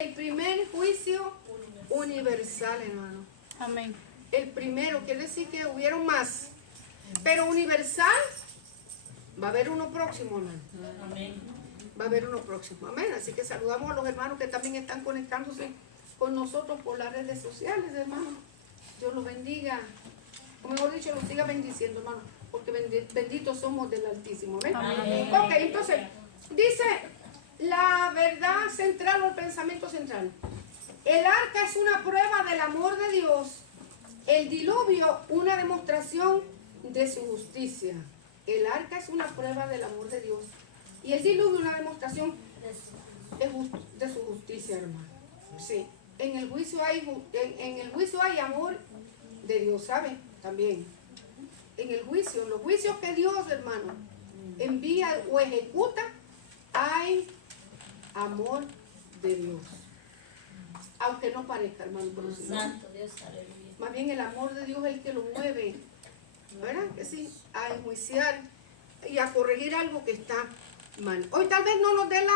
El primer juicio universal, hermano. Amén. El primero, quiere decir que hubieron más. Pero universal, va a haber uno próximo, hermano. Amén. Va a haber uno próximo. Amén. Así que saludamos a los hermanos que también están conectándose con nosotros por las redes sociales, hermano. Dios los bendiga. O mejor dicho, los siga bendiciendo, hermano. Porque benditos somos del Altísimo. Amén. Amén. Ok, entonces, dice la verdad central o el pensamiento central. El arca es una prueba del amor de Dios. El diluvio, una demostración de su justicia. El arca es una prueba del amor de Dios. Y el diluvio, una demostración de su justicia, hermano. Sí. En el juicio hay amor de Dios, ¿sabe? También. En el juicio, en los juicios que Dios, hermano, envía o ejecuta, hay amor de Dios. Aunque no parezca, hermano, pero si no, Santo Dios, aleluya. más bien el amor de Dios es el que lo mueve, ¿verdad? Que sí, a enjuiciar y a corregir algo que está mal. Hoy tal vez no nos dé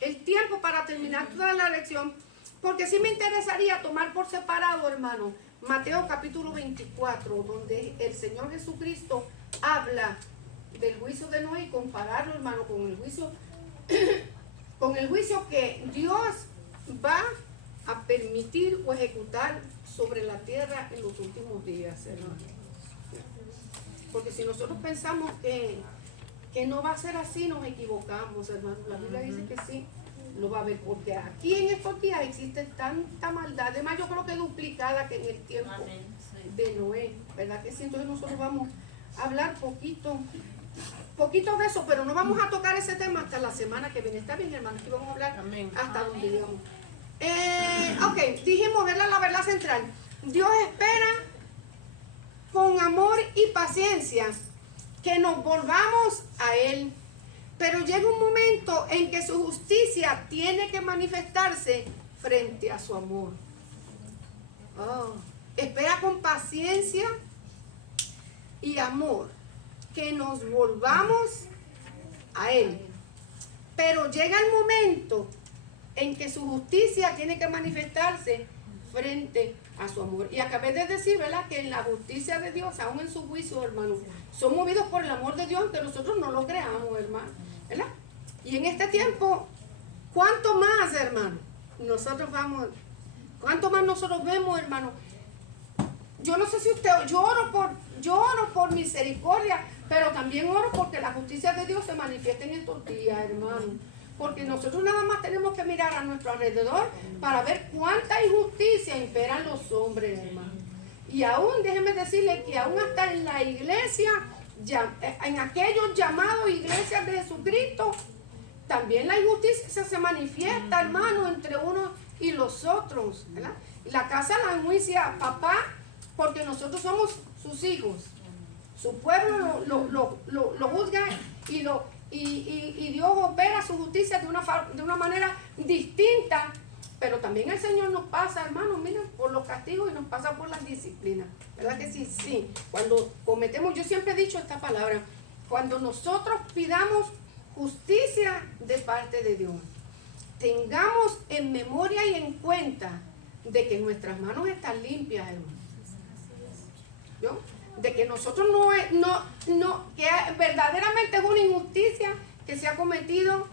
el tiempo para terminar toda la lección, porque sí me interesaría tomar por separado, hermano, Mateo capítulo 24, donde el Señor Jesucristo habla del juicio de Noé y compararlo, hermano, con el juicio que Dios va a permitir o ejecutar sobre la tierra en los últimos días, hermano. Porque si nosotros pensamos que no va a ser así, nos equivocamos, hermano. La Biblia dice que sí, lo va a ver, porque aquí en estos días existe tanta maldad, además yo creo que duplicada que en el tiempo de Noé, ¿verdad que sí? Entonces nosotros vamos a hablar poquito de eso, pero no vamos a tocar ese tema hasta la semana que viene. Está bien, hermano, aquí vamos a hablar hasta donde llegamos. Ok, dijimos, ¿verdad? La verdad central. Dios espera con amor y paciencia que nos volvamos a Él. Pero llega un momento en que su justicia tiene que manifestarse frente a su amor. Espera con paciencia y amor que nos volvamos a Él. Pero llega el momento en que su justicia tiene que manifestarse frente a su amor. Y acabé de decir, ¿verdad?, que en la justicia de Dios, aún en su juicio, hermano, son movidos por el amor de Dios, aunque nosotros no lo creamos, hermano, ¿verdad? Y en este tiempo, ¿cuánto más, hermano? ¿Cuánto más nosotros vemos, hermano? Yo no sé si usted, yo oro por misericordia, pero también oro porque la justicia de Dios se manifieste en estos días, hermano. Porque nosotros nada más tenemos que mirar a nuestro alrededor para ver cuánta injusticia imperan los hombres, hermano. Y aún, déjenme decirle que aún hasta en la iglesia, en aquellos llamados iglesias de Jesucristo, también la injusticia se manifiesta, hermano, entre unos y los otros, ¿verdad? La casa la enjuicia papá porque nosotros somos sus hijos. Su pueblo lo juzga y Dios opera su justicia de una manera distinta. Pero también el Señor nos pasa, hermano, miren, por los castigos y nos pasa por las disciplinas. ¿Verdad que sí? Sí. Cuando cometemos, yo siempre he dicho esta palabra, cuando nosotros pidamos justicia de parte de Dios, tengamos en memoria y en cuenta de que nuestras manos están limpias, hermano. ¿No? De que nosotros que verdaderamente es una injusticia que se ha cometido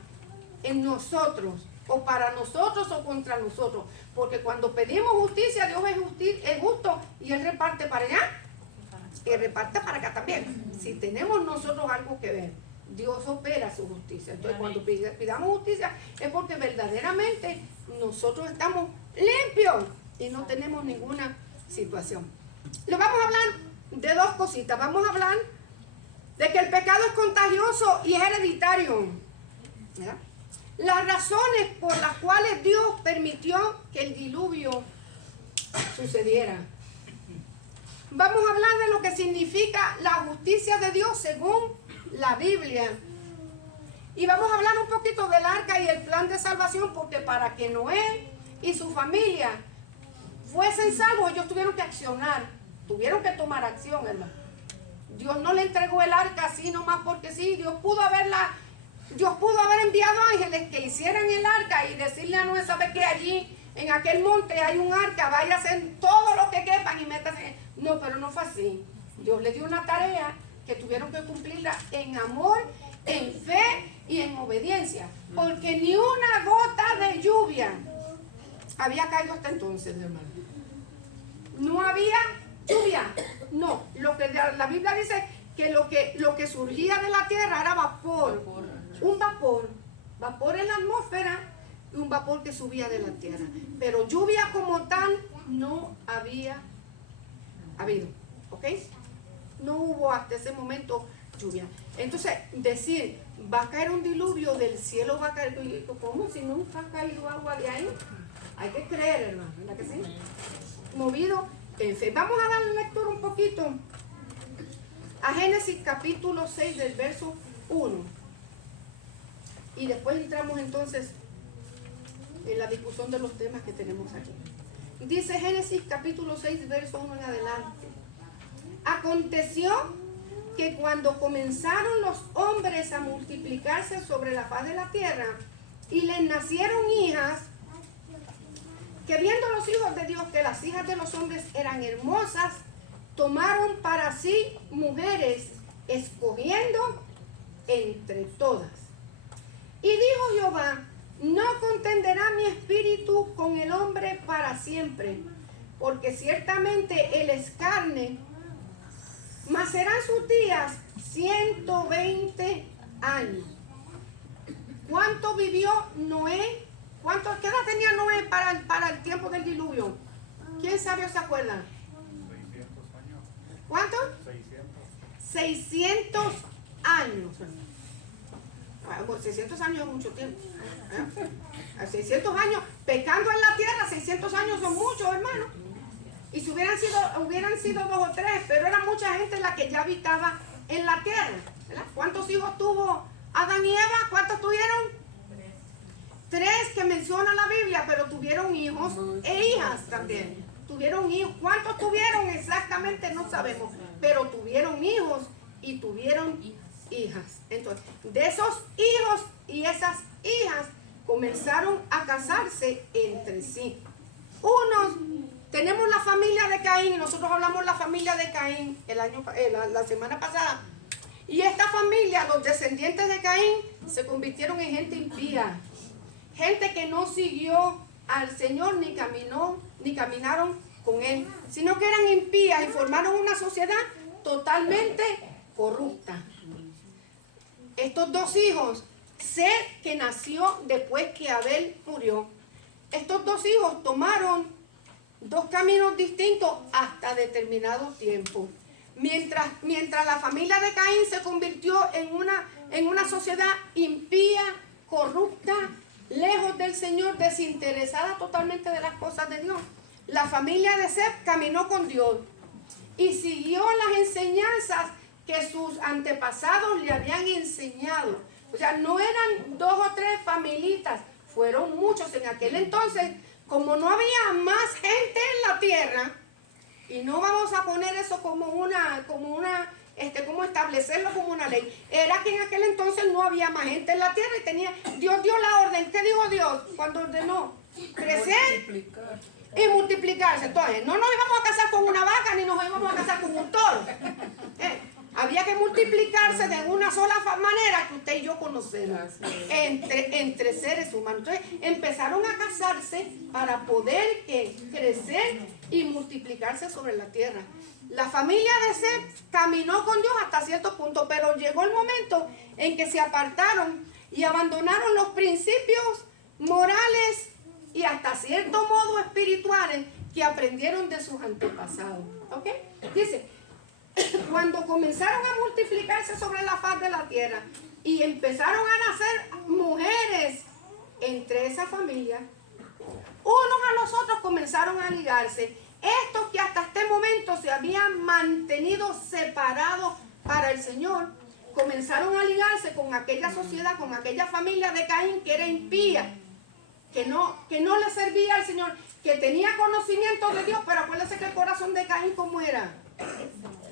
en nosotros, o para nosotros o contra nosotros, porque cuando pedimos justicia, Dios es justo y Él reparte para allá y reparte para acá también. Si tenemos nosotros algo que ver, Dios opera su justicia. Entonces cuando pidamos justicia es porque verdaderamente nosotros estamos limpios y no tenemos ninguna situación. Le vamos a hablar de dos cositas. Vamos a hablar de que el pecado es contagioso y es hereditario, ¿verdad? Las razones por las cuales Dios permitió que el diluvio sucediera. Vamos a hablar de lo que significa la justicia de Dios según la Biblia. Y vamos a hablar un poquito del arca y el plan de salvación, porque para que Noé y su familia fuesen salvos, ellos tuvieron que accionar, tuvieron que tomar acción, hermano. Dios no le entregó el arca así nomás porque sí. Dios pudo haberla Dios pudo haber enviado ángeles que hicieran el arca y decirle a Noé, ¿sabe qué? Allí en aquel monte hay un arca, vaya a hacer todo lo que quepan y métase. No, pero no fue así. Dios le dio una tarea que tuvieron que cumplirla en amor, en fe y en obediencia. Porque ni una gota de lluvia había caído hasta entonces, hermano. No había lluvia. No, lo que la Biblia dice que lo que surgía de la tierra era vapor. Un vapor. Vapor en la atmósfera y un vapor que subía de la tierra. Pero lluvia como tal no había habido. ¿Ok? No hubo hasta ese momento lluvia. Entonces, decir, va a caer un diluvio del cielo, va a caer. ¿Cómo? Si nunca ha caído agua de ahí. Hay que creer, hermano, ¿verdad que sí? Movido en fe. Vamos a darle lectura un poquito a Génesis capítulo 6 del verso 1. Y después entramos entonces en la discusión de los temas que tenemos aquí. Dice Génesis capítulo 6 verso 1 en adelante. Aconteció que cuando comenzaron los hombres a multiplicarse sobre la faz de la tierra y les nacieron hijas, que viendo los hijos de Dios que las hijas de los hombres eran hermosas, tomaron para sí mujeres, escogiendo entre todas. Y dijo Jehová, no contenderá mi espíritu con el hombre para siempre, porque ciertamente él es carne, mas serán sus días 120 años. ¿Cuánto vivió Noé? ¿Qué edad tenía Noé para el tiempo del diluvio? ¿Quién sabe o se acuerda? 600 años. ¿Cuánto? 600. 600 años. 600 años es mucho tiempo. 600 años pecando en la tierra, 600 años son muchos, hermano. Y si hubieran sido 2 o 3, pero era mucha gente la que ya habitaba en la tierra, ¿verdad? ¿Cuántos hijos tuvo Adán y Eva? ¿Cuántos tuvieron? 3 que menciona la Biblia, pero tuvieron hijos e hijas también. Tuvieron hijos. ¿Cuántos tuvieron? Exactamente no sabemos, pero tuvieron hijos y tuvieron hijas. Entonces, de esos hijos y esas hijas comenzaron a casarse entre sí. Tenemos la familia de Caín, nosotros hablamos la familia de Caín la semana pasada. Y esta familia, los descendientes de Caín, se convirtieron en gente impía. Gente que no siguió al Señor ni caminaron con Él, sino que eran impías y formaron una sociedad totalmente corrupta. Estos 2 hijos, Set, que nació después que Abel murió, estos 2 hijos tomaron 2 caminos distintos hasta determinado tiempo. Mientras la familia de Caín se convirtió en una sociedad impía, corrupta, lejos del Señor, desinteresada totalmente de las cosas de Dios, la familia de Set caminó con Dios y siguió las enseñanzas que sus antepasados le habían enseñado. O sea, no eran 2 o 3 familitas, fueron muchos en aquel entonces. Como no había más gente en la tierra, y no vamos a poner eso como establecerlo como una ley, era que en aquel entonces no había más gente en la tierra y Dios dio la orden. ¿Qué dijo Dios cuando ordenó? Crecer y multiplicarse. Entonces, no nos íbamos a casar con una vaca ni nos íbamos a casar con un toro. Había que multiplicarse de una sola manera que usted y yo conocemos, entre seres humanos. Entonces empezaron a casarse para poder crecer y multiplicarse sobre la tierra. La familia de Set caminó con Dios hasta cierto punto, pero llegó el momento en que se apartaron y abandonaron los principios morales y hasta cierto modo espirituales que aprendieron de sus antepasados. ¿Ok? Dice, cuando comenzaron a multiplicarse sobre la faz de la tierra y empezaron a nacer mujeres entre esa familia, unos a los otros comenzaron a ligarse. Estos que hasta este momento se habían mantenido separados para el Señor, comenzaron a ligarse con aquella sociedad, con aquella familia de Caín que era impía, que no le servía al Señor, que tenía conocimiento de Dios, pero acuérdense que el corazón de Caín, ¿cómo era?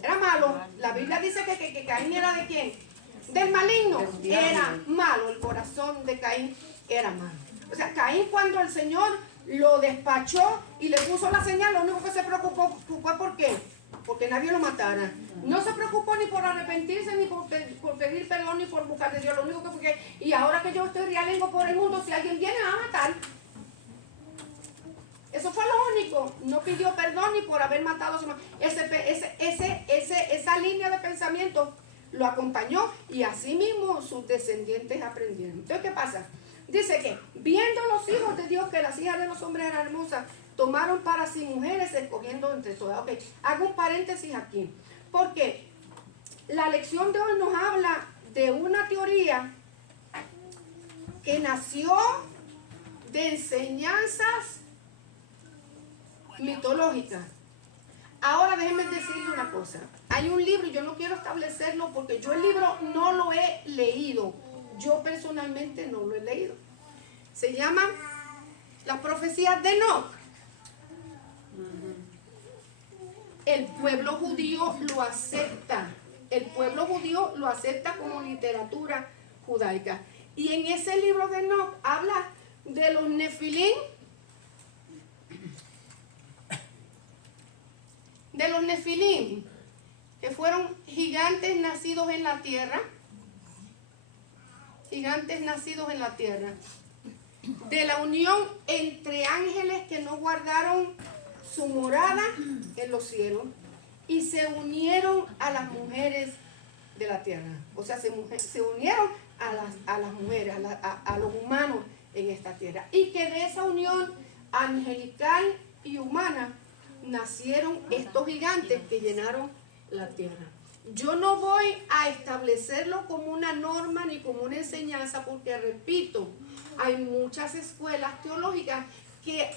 Era malo. La Biblia dice que Caín era ¿de quién? del maligno era malo, el corazón de Caín era malo. O sea, Caín, cuando el Señor lo despachó y le puso la señal, lo único que se preocupó fue ¿por qué? Porque nadie lo matara. No se preocupó ni por arrepentirse, ni por pedir perdón, ni por buscar de Dios. Lo único que fue y ahora que yo estoy realengo por el mundo, si alguien viene a matar. Eso fue lo único. No pidió perdón ni por haber matado a su madre. Esa línea de pensamiento lo acompañó y así mismo sus descendientes aprendieron. Entonces, ¿qué pasa? Dice que viendo los hijos de Dios que las hijas de los hombres eran hermosas, tomaron para sí mujeres escogiendo entre todas. Ok, hago un paréntesis aquí. Porque la lección de hoy nos habla de una teoría que nació de enseñanzas mitológicas. Ahora déjenme decirle una cosa. Hay un libro, yo no quiero establecerlo porque yo el libro no lo he leído. Yo personalmente no lo he leído. Se llama Las profecías de Enoc. El pueblo judío lo acepta. El pueblo judío lo acepta como literatura judaica. Y en ese libro de Enoc habla de los Nefilim. De los Nefilim, que fueron gigantes nacidos en la tierra. Gigantes nacidos en la tierra. De la unión entre ángeles que no guardaron su morada en los cielos y se unieron a las mujeres de la tierra. O sea, se unieron a las mujeres, a los humanos en esta tierra. Y que de esa unión angelical y humana nacieron estos gigantes que llenaron la tierra. Yo no voy a establecerlo como una norma ni como una enseñanza porque, repito, hay muchas escuelas teológicas que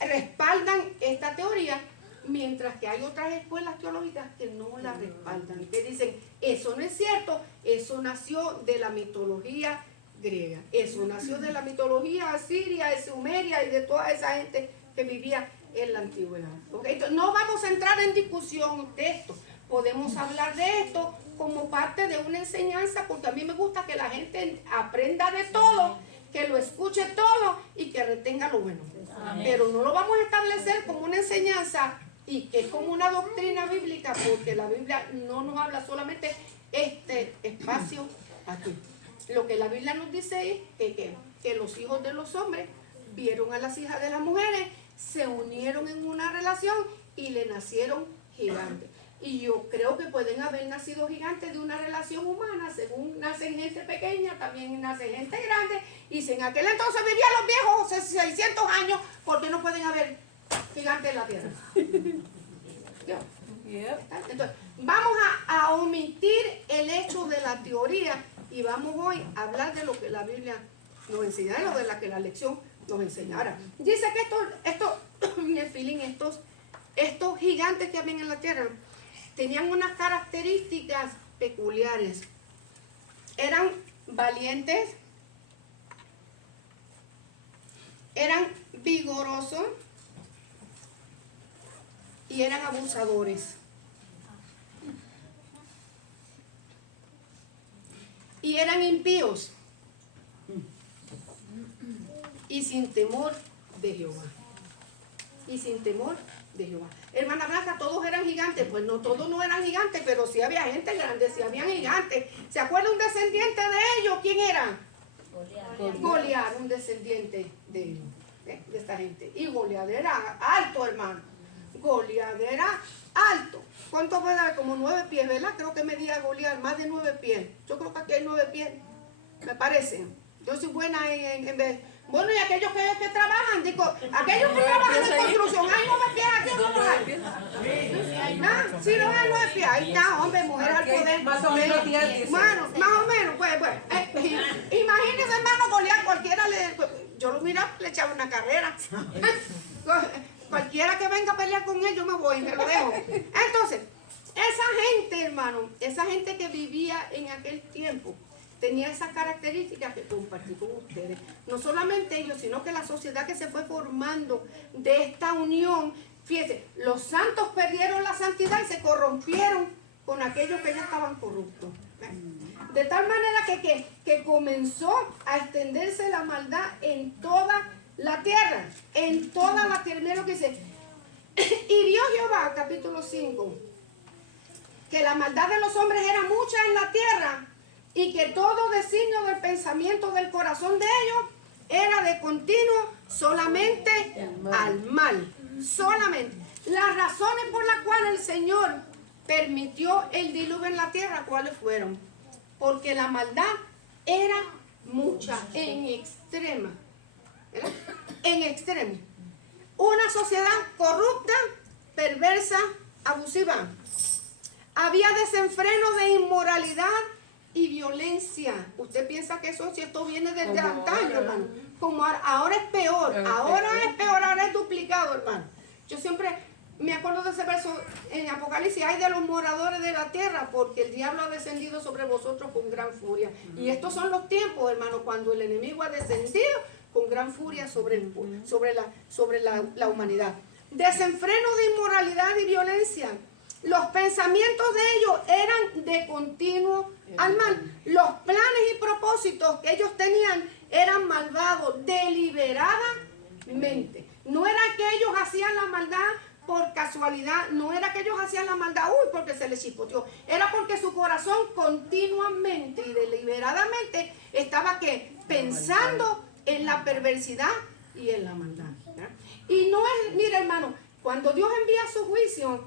respaldan esta teoría, mientras que hay otras escuelas teológicas que no la respaldan, que dicen, eso no es cierto, eso nació de la mitología griega, eso nació de la mitología asiria, de Sumeria y de toda esa gente que vivía en la antigüedad. ¿Okay? Entonces, no vamos a entrar en discusión de esto. Podemos hablar de esto como parte de una enseñanza, porque a mí me gusta que la gente aprenda de todo, que lo escuche todo y que retenga lo bueno. Amén. Pero no lo vamos a establecer como una enseñanza y que es como una doctrina bíblica, porque la Biblia no nos habla solamente este espacio aquí. Lo que la Biblia nos dice es que los hijos de los hombres vieron a las hijas de las mujeres, se unieron en una relación y le nacieron gigantes. Y yo creo que pueden haber nacido gigantes de una relación humana. Según nacen gente pequeña, también nace gente grande. Y si en aquel entonces vivían los viejos 600 años, ¿por qué no pueden haber gigantes en la tierra? Entonces, vamos a omitir el hecho de la teoría y vamos hoy a hablar de lo que la Biblia nos enseña, de lo de la que la lección nos enseñara. Dice que estos gigantes que habían en la tierra tenían unas características peculiares. Eran valientes, eran vigorosos y eran abusadores. Y eran impíos y sin temor de Jehová. Y sin temor de Jehová. Hermana Blanca, ¿todos eran gigantes? Pues no, todos no eran gigantes, pero sí había gente grande, sí habían gigantes. ¿Se acuerda un descendiente de ellos? ¿Quién era? Goliat, un descendiente de ellos, de esta gente. Y Goliat era alto, hermano. Goliat era alto. ¿Cuánto fue? Como 9 pies, ¿verdad? Creo que medía Goliat más de 9 pies. Yo creo que aquí hay 9 pies, me parece. Yo soy buena bueno, y aquellos que trabajan, digo, aquellos que trabajan en construcción, hay 9 pies aquí, ¿cómo hay? ¿Ah? Sí, no hay 9 pies, ahí está, hombre, mujer al poder. Más o menos 10. Bueno, más o menos, pues. Imagínense, hermano, Goliat, cualquiera yo lo miraba, le echaba una carrera. Cualquiera que venga a pelear con él, yo me voy, me lo dejo. Entonces, esa gente, hermano, esa gente que vivía en aquel tiempo, tenía esas características que compartí con ustedes. No solamente ellos, sino que la sociedad que se fue formando de esta unión. Fíjense, los santos perdieron la santidad y se corrompieron con aquellos que ya estaban corruptos. De tal manera que comenzó a extenderse la maldad en toda la tierra. En toda la tierra. Mira lo que dice. Y vio Jehová, capítulo 5, que la maldad de los hombres era mucha en la tierra y que todo designio del pensamiento del corazón de ellos era de continuo solamente al mal. Solamente. Las razones por las cuales el Señor permitió el diluvio en la tierra, ¿cuáles fueron? Porque la maldad era mucha, en extrema. ¿Verdad? En extremo. Una sociedad corrupta, perversa, abusiva. Había desenfreno de inmoralidad y violencia. Usted piensa que eso, si esto viene desde antaño, hermano. Como ahora es peor, ahora es duplicado, hermano. Yo siempre me acuerdo de ese verso en Apocalipsis: ay de los moradores de la tierra, porque el diablo ha descendido sobre vosotros con gran furia. Y estos son los tiempos, hermano, cuando el enemigo ha descendido con gran furia sobre la humanidad. Desenfreno de inmoralidad y violencia. Los pensamientos de ellos eran de continuo al mal. Los planes y propósitos que ellos tenían eran malvados deliberadamente. No era que ellos hacían la maldad por casualidad, no era que ellos hacían la maldad porque se les chispoteó, era porque su corazón continuamente y deliberadamente estaba pensando en la perversidad y en la maldad. ¿Verdad? Y no es, mire hermano, cuando Dios envía su juicio,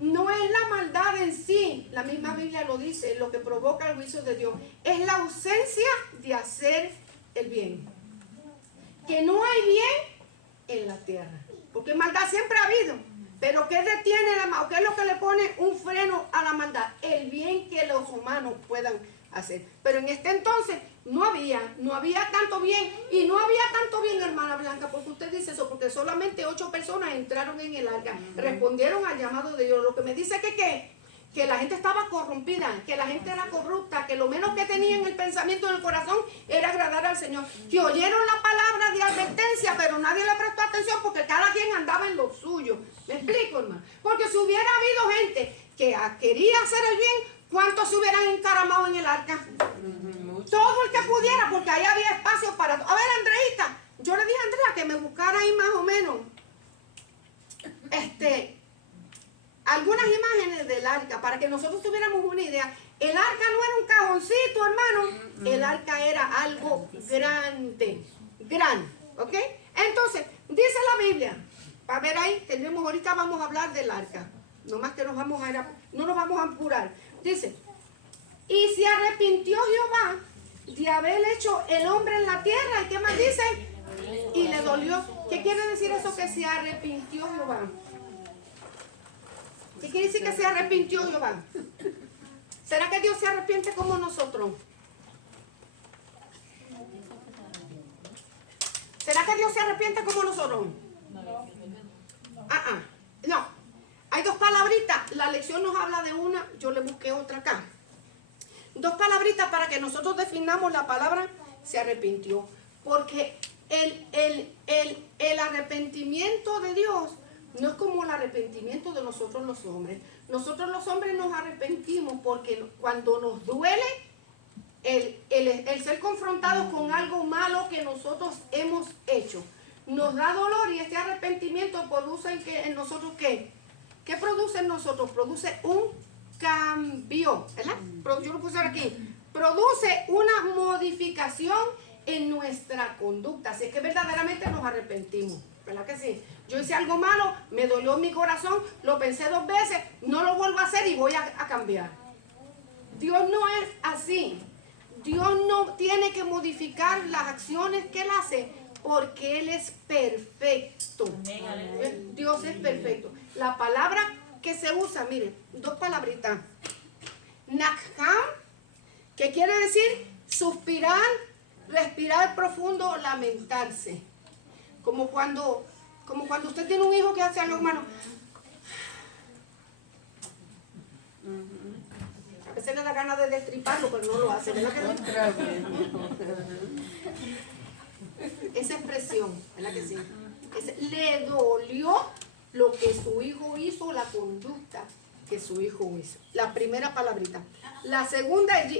no es la maldad en sí, la misma Biblia lo dice, lo que provoca el juicio de Dios, es la ausencia de hacer el bien. Que no hay bien en la tierra, porque maldad siempre ha habido, pero ¿qué detiene la maldad? ¿Qué es lo que le pone un freno a la maldad? El bien que los humanos puedan hacer. Pero en este entonces no había tanto bien, y no había tanto bien, hermana Blanca, porque usted dice eso, porque solamente 8 personas entraron en el arca, respondieron al llamado de Dios. Lo que me dice que la gente estaba corrompida, que la gente era corrupta, que lo menos que tenía en el pensamiento, en el corazón, era agradar al Señor, que oyeron la palabra de advertencia, pero nadie le prestó atención porque cada quien andaba en lo suyo. ¿Me explico, hermano? Porque si hubiera habido gente que quería hacer el bien, ¿cuántos se hubieran encaramado en el arca? Todo el que pudiera, porque ahí había espacio para... A ver, Andreita, yo le dije a Andrea que me buscara ahí más o menos algunas imágenes del arca, para que nosotros tuviéramos una idea. El arca no era un cajoncito, hermano. El arca era algo grande, ¿ok? Entonces, dice la Biblia, para ver ahí, ahorita vamos a hablar del arca, nomás que no nos vamos a apurar. Dice, y se arrepintió Jehová de haber hecho el hombre en la tierra. ¿Y qué más dice? Y le dolió. ¿Qué quiere decir eso, que se arrepintió Jehová? ¿Qué quiere decir que se arrepintió Jehová? ¿Será que Dios se arrepiente como nosotros? ¿Será que Dios se arrepiente como nosotros? No. Hay 2 palabritas. La lección nos habla de una, yo le busqué otra acá. 2 palabritas para que nosotros definamos la palabra se arrepintió. Porque el arrepentimiento de Dios no es como el arrepentimiento de nosotros los hombres. Nosotros los hombres nos arrepentimos porque cuando nos duele el ser confrontados con algo malo que nosotros hemos hecho, nos da dolor, y este arrepentimiento produce en nosotros ¿qué? ¿Qué produce en nosotros? Produce un cambio, ¿verdad? Yo lo puse aquí. Produce una modificación en nuestra conducta. Así es que verdaderamente nos arrepentimos, ¿verdad que sí? Yo hice algo malo, me dolió mi corazón, lo pensé 2 veces, no lo vuelvo a hacer y voy a cambiar. Dios no es así. Dios no tiene que modificar las acciones que Él hace, porque Él es perfecto. Dios es perfecto. La palabra que se usa, mire, 2 palabritas. Nakham, que quiere decir suspirar, respirar profundo, lamentarse. Como cuando usted tiene un hijo que hace algo malo. A veces le da ganas de destriparlo, pero no lo hace, ¿verdad que no? Esa expresión, ¿verdad que sí? Le dolió lo que su hijo hizo, la conducta que su hijo hizo. La primera palabrita. La segunda es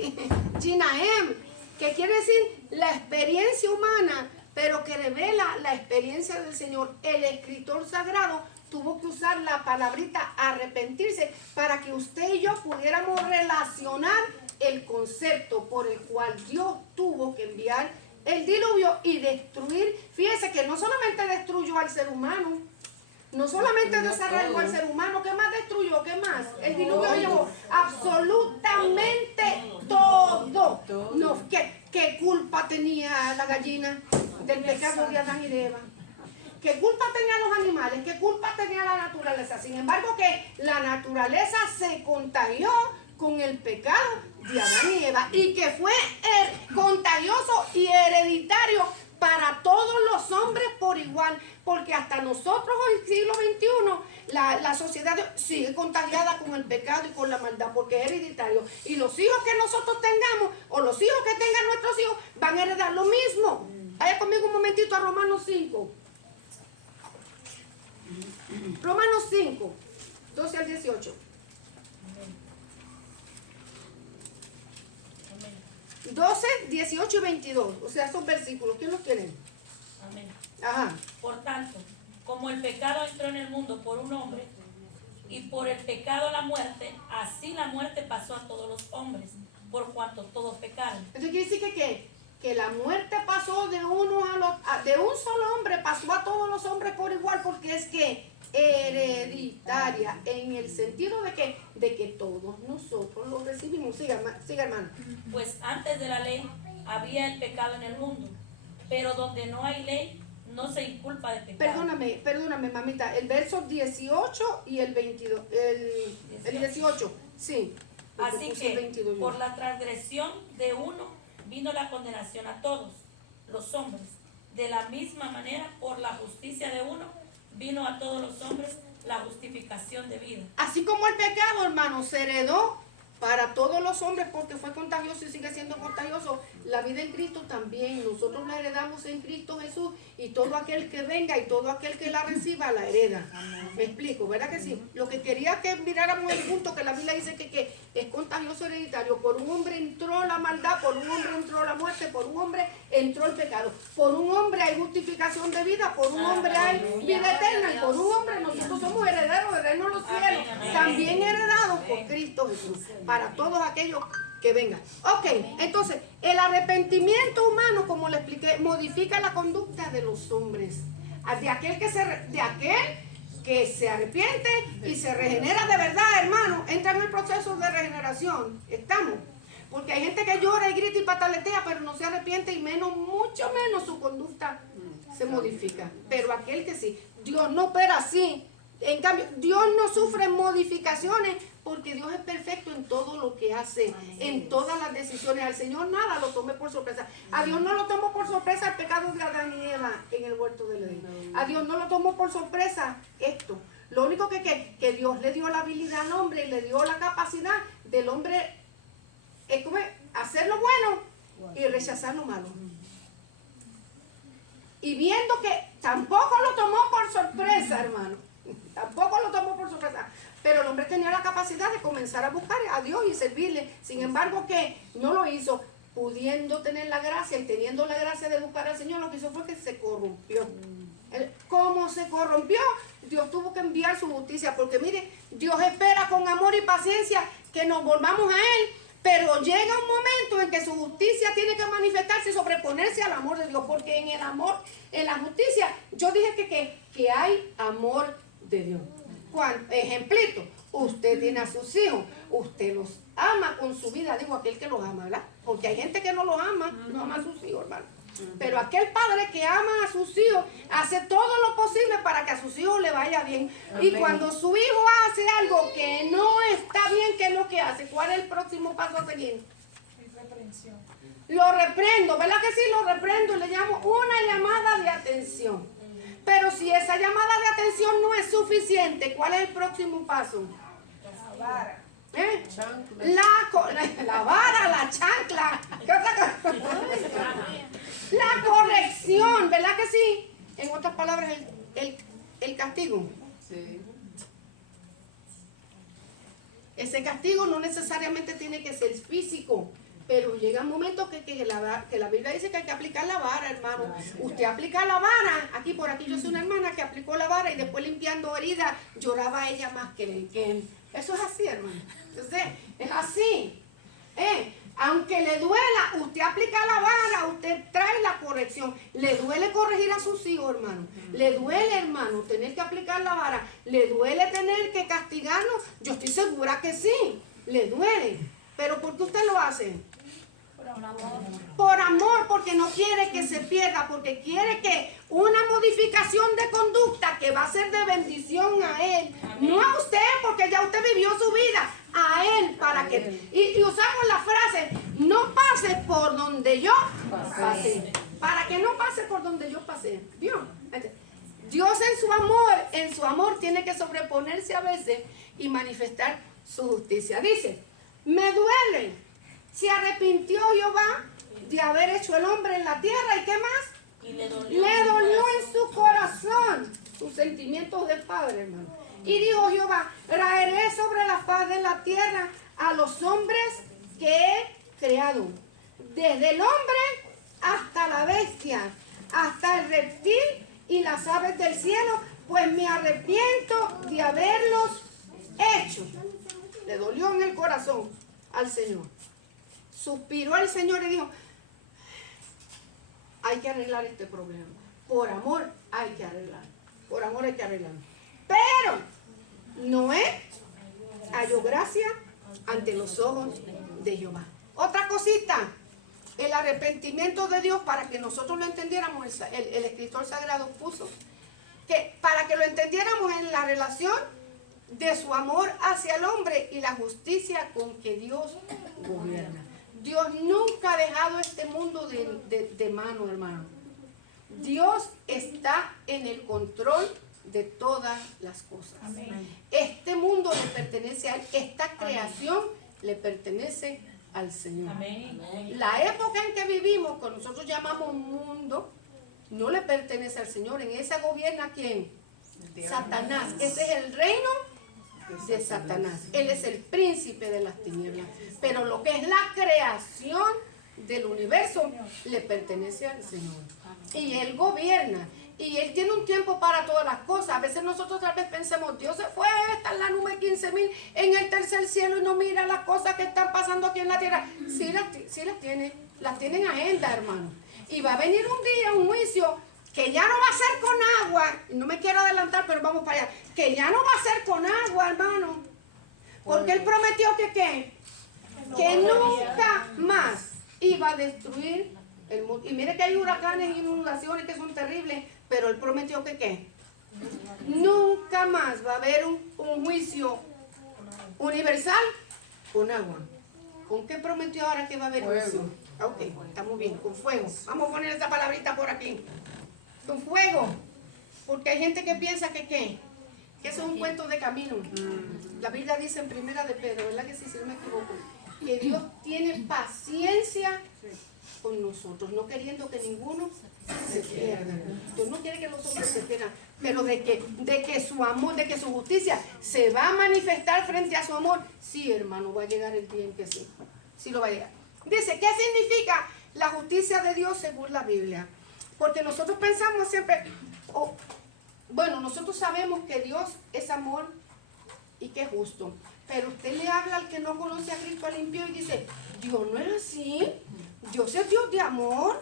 Ginaem, que quiere decir la experiencia humana, pero que revela la experiencia del Señor. El escritor sagrado tuvo que usar la palabrita arrepentirse para que usted y yo pudiéramos relacionar el concepto por el cual Dios tuvo que enviar el diluvio y destruir. Fíjese que no solamente destruyó al ser humano, no solamente desarraigó al ser humano, ¿qué más destruyó? ¿Qué más? El diluvio llevó absolutamente todo. No, ¿qué culpa tenía la gallina del pecado de Adán y de Eva? ¿Qué culpa tenían los animales? ¿Qué culpa tenía la naturaleza? Sin embargo, que la naturaleza se contagió con el pecado de Adán y Eva y que fue contagioso y hereditario para todos los hombres por igual, porque hasta nosotros hoy, siglo XXI, la sociedad sigue contagiada con el pecado y con la maldad, porque es hereditario. Y los hijos que nosotros tengamos, o los hijos que tengan nuestros hijos, van a heredar lo mismo. Vaya conmigo un momentito a Romanos 5. Romanos 5, 12 al 18. 12, 18 y 22. O sea, esos versículos. ¿Quién los tiene? Amén. Ajá. Por tanto, como el pecado entró en el mundo por un hombre, y por el pecado la muerte, así la muerte pasó a todos los hombres, por cuanto todos pecaron. Entonces quiere decir que la muerte pasó de un solo hombre, pasó a todos los hombres por igual, porque es que hereditaria, en el sentido de que todos nosotros lo recibimos. Siga hermano. Pues antes de la ley había el pecado en el mundo, pero donde no hay ley, no se inculpa de pecado. Perdóname, mamita, el verso 18 y el 22, el 18, sí. Así que por la transgresión de uno vino la condenación a todos los hombres. De la misma manera, por la justicia de uno vino a todos los hombres la justificación de vida. Así como el pecado, hermano, se heredó para todos los hombres porque fue contagioso y sigue siendo contagioso, la vida en Cristo también. Nosotros la heredamos en Cristo Jesús y todo aquel que venga y todo aquel que la reciba la hereda. Me explico, ¿verdad que sí? Lo que quería que miráramos el punto que la Biblia dice que es contagioso hereditario. Por un hombre entró la maldad, por un hombre entró la muerte, por un hombre entró el pecado. Por un hombre hay justificación de vida, por un hombre hay vida eterna y por un hombre nosotros somos herederos del reino de los cielos, también heredados por Cristo Jesús, para todos aquellos que vengan. Ok, entonces el arrepentimiento humano, como le expliqué, modifica la conducta de los hombres, de aquel que se arrepiente y se regenera de verdad, hermano, entra en el proceso de regeneración. Estamos. Porque hay gente que llora y grita y pataletea, pero no se arrepiente y mucho menos su conducta se modifica. Pero aquel que sí, Dios no opera así. En cambio, Dios no sufre modificaciones porque Dios es perfecto en todo lo que hace, en todas las decisiones. Al Señor nada lo tome por sorpresa. A Dios no lo tomó por sorpresa el pecado de Adán y Eva en el huerto del Edén. A Dios no lo tomó por sorpresa esto. Lo único que Dios le dio la habilidad al hombre y le dio la capacidad del hombre es como hacer lo bueno y rechazar lo malo. Y viendo que tampoco lo tomó por sorpresa, hermano. Tampoco lo tomó por sorpresa. Pero el hombre tenía la capacidad de comenzar a buscar a Dios y servirle. Sin embargo, que no lo hizo, pudiendo tener la gracia y teniendo la gracia de buscar al Señor, lo que hizo fue que se corrompió. ¿Cómo se corrompió? Dios tuvo que enviar su justicia. Porque mire, Dios espera con amor y paciencia que nos volvamos a Él. Pero llega un momento en que su justicia tiene que manifestarse y sobreponerse al amor de Dios. Porque en el amor, en la justicia, yo dije que hay amor de Dios. Ejemplito, usted tiene a sus hijos, usted los ama con su vida, digo aquel que los ama, ¿verdad? Porque hay gente que no los ama, no ama a sus hijos, hermano. Pero aquel padre que ama a sus hijos hace todo lo posible para que a sus hijos le vaya bien. Amén. Y cuando su hijo hace algo que no está bien, ¿qué es lo que hace? ¿Cuál es el próximo paso a seguir? Reprensión. Lo reprendo, ¿verdad que sí? Lo reprendo y le llamo una llamada de atención. Pero si esa llamada de atención no es suficiente, ¿cuál es el próximo paso? La vara. La vara, la chancla. ¿Qué otra cosa? La corrección, ¿verdad que sí? En otras palabras, el castigo. Sí. Ese castigo no necesariamente tiene que ser físico, pero llega un momento que la Biblia dice que hay que aplicar la vara, hermano. Usted aplica la vara, aquí por aquí yo soy una hermana que aplicó la vara y después limpiando heridas lloraba ella más que él. Eso es así, hermano. Entonces, es así. Aunque le duela, usted aplica la vara, usted trae la corrección. Le duele corregir a sus hijos, hermano. Le duele, hermano, tener que aplicar la vara. Le duele tener que castigarnos. Yo estoy segura que sí. Le duele. Pero ¿por qué usted lo hace? Por amor, porque no quiere que se pierda, porque quiere que una modificación de conducta que va a ser de bendición a él, no a usted, porque ya usted vivió su vida, a él, para que, y usamos la frase, no pase por donde yo pasé, para que no pase por donde yo pasé. Dios en su amor tiene que sobreponerse a veces y manifestar su justicia. Dice, me duele. Se arrepintió Jehová de haber hecho el hombre en la tierra. ¿Y qué más? Y le dolió en su corazón sus sentimientos de padre, hermano. Y dijo Jehová, traeré sobre la faz de la tierra a los hombres que he creado, desde el hombre hasta la bestia, hasta el reptil y las aves del cielo, pues me arrepiento de haberlos hecho. Le dolió en el corazón al Señor. Suspiró el Señor y dijo, hay que arreglar este problema. Por amor hay que arreglar. Por amor hay que arreglar. Pero Noé halló gracia ante los ojos de Jehová. Otra cosita, el arrepentimiento de Dios, para que nosotros lo entendiéramos, el escritor sagrado puso, que para que lo entendiéramos en la relación de su amor hacia el hombre y la justicia con que Dios gobierna. Dios nunca ha dejado este mundo de mano, hermano. Dios está en el control de todas las cosas. Amén. Este mundo le pertenece a Él. Esta creación le pertenece al Señor. Amén. La época en que vivimos, que nosotros llamamos mundo, no le pertenece al Señor. En esa gobierna ¿quién? Satanás. Ese es el reino de Satanás. Él es el príncipe de las tinieblas. Pero lo que es la creación del universo le pertenece al Señor. Y Él gobierna. Y Él tiene un tiempo para todas las cosas. A veces nosotros tal vez pensemos, Dios se fue, está en la nube 15,000 en el tercer cielo y no mira las cosas que están pasando aquí en la tierra. Sí las tiene en agenda, hermano. Y va a venir un día, un juicio, que ya no va a ser con agua. No me quiero adelantar, pero vamos para allá. Que ya no va a ser con agua, hermano. Porque Él prometió que ¿qué? Que nunca más iba a destruir el mundo. Y mire que hay huracanes y inundaciones que son terribles, pero Él prometió que ¿qué? Nunca más va a haber un juicio universal con agua. ¿Con qué prometió ahora que va a haber juicio? Ok, estamos bien, con fuego. Vamos a poner esa palabrita por aquí. Con fuego. Porque hay gente que piensa que ¿qué? Que eso es un cuento de camino. La Biblia dice en Primera de Pedro, ¿verdad que sí, si no me equivoco? Que Dios tiene paciencia con nosotros, no queriendo que ninguno se pierda. Dios no quiere que los hombres se pierdan, pero de que su amor, de que su justicia se va a manifestar frente a su amor, sí, hermano, va a llegar el día en que sí. Sí lo va a llegar. Dice, ¿qué significa la justicia de Dios según la Biblia? Porque nosotros pensamos siempre, bueno, nosotros sabemos que Dios es amor y que es justo. Pero usted le habla al que no conoce a Cristo, al impío, y dice, Dios no es así. Dios es Dios de amor.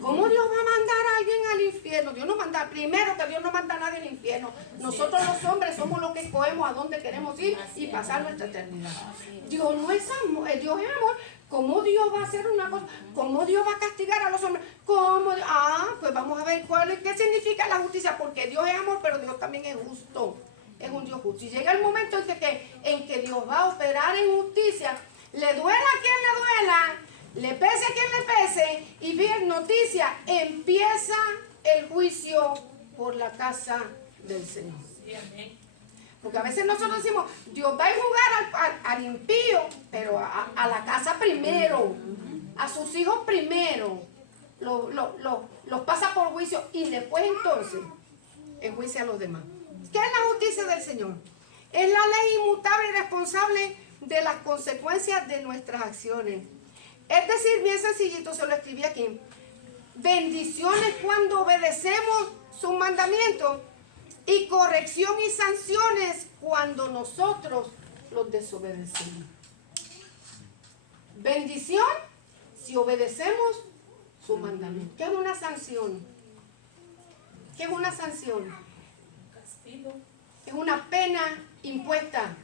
¿Cómo Dios va a mandar a alguien al infierno? Dios no manda, primero que Dios no manda a nadie al infierno. Nosotros los hombres somos los que escogemos a dónde queremos ir y pasar nuestra eternidad. Dios no es amor, Dios es amor. ¿Cómo Dios va a hacer una cosa? ¿Cómo Dios va a castigar a los hombres? Pues vamos a ver qué significa la justicia, porque Dios es amor, pero Dios también es justo. Es un Dios justo. Y llega el momento en que Dios va a operar en justicia, le duela a quien le duela, le pese a quien le pese, y bien noticia, empieza el juicio por la casa del Señor. Porque a veces nosotros decimos, Dios va a jugar al impío, pero a la casa primero, a sus hijos primero, los pasa por juicio y después entonces enjuicia a los demás. ¿Qué es la justicia del Señor? Es la ley inmutable y responsable de las consecuencias de nuestras acciones. Es decir, bien sencillito, se lo escribí aquí. Bendiciones cuando obedecemos sus mandamientos y corrección y sanciones cuando nosotros los desobedecemos. Bendición si obedecemos sus mandamientos. ¿Qué es una sanción? ¿Qué es una sanción? Castigo. Es una pena impuesta.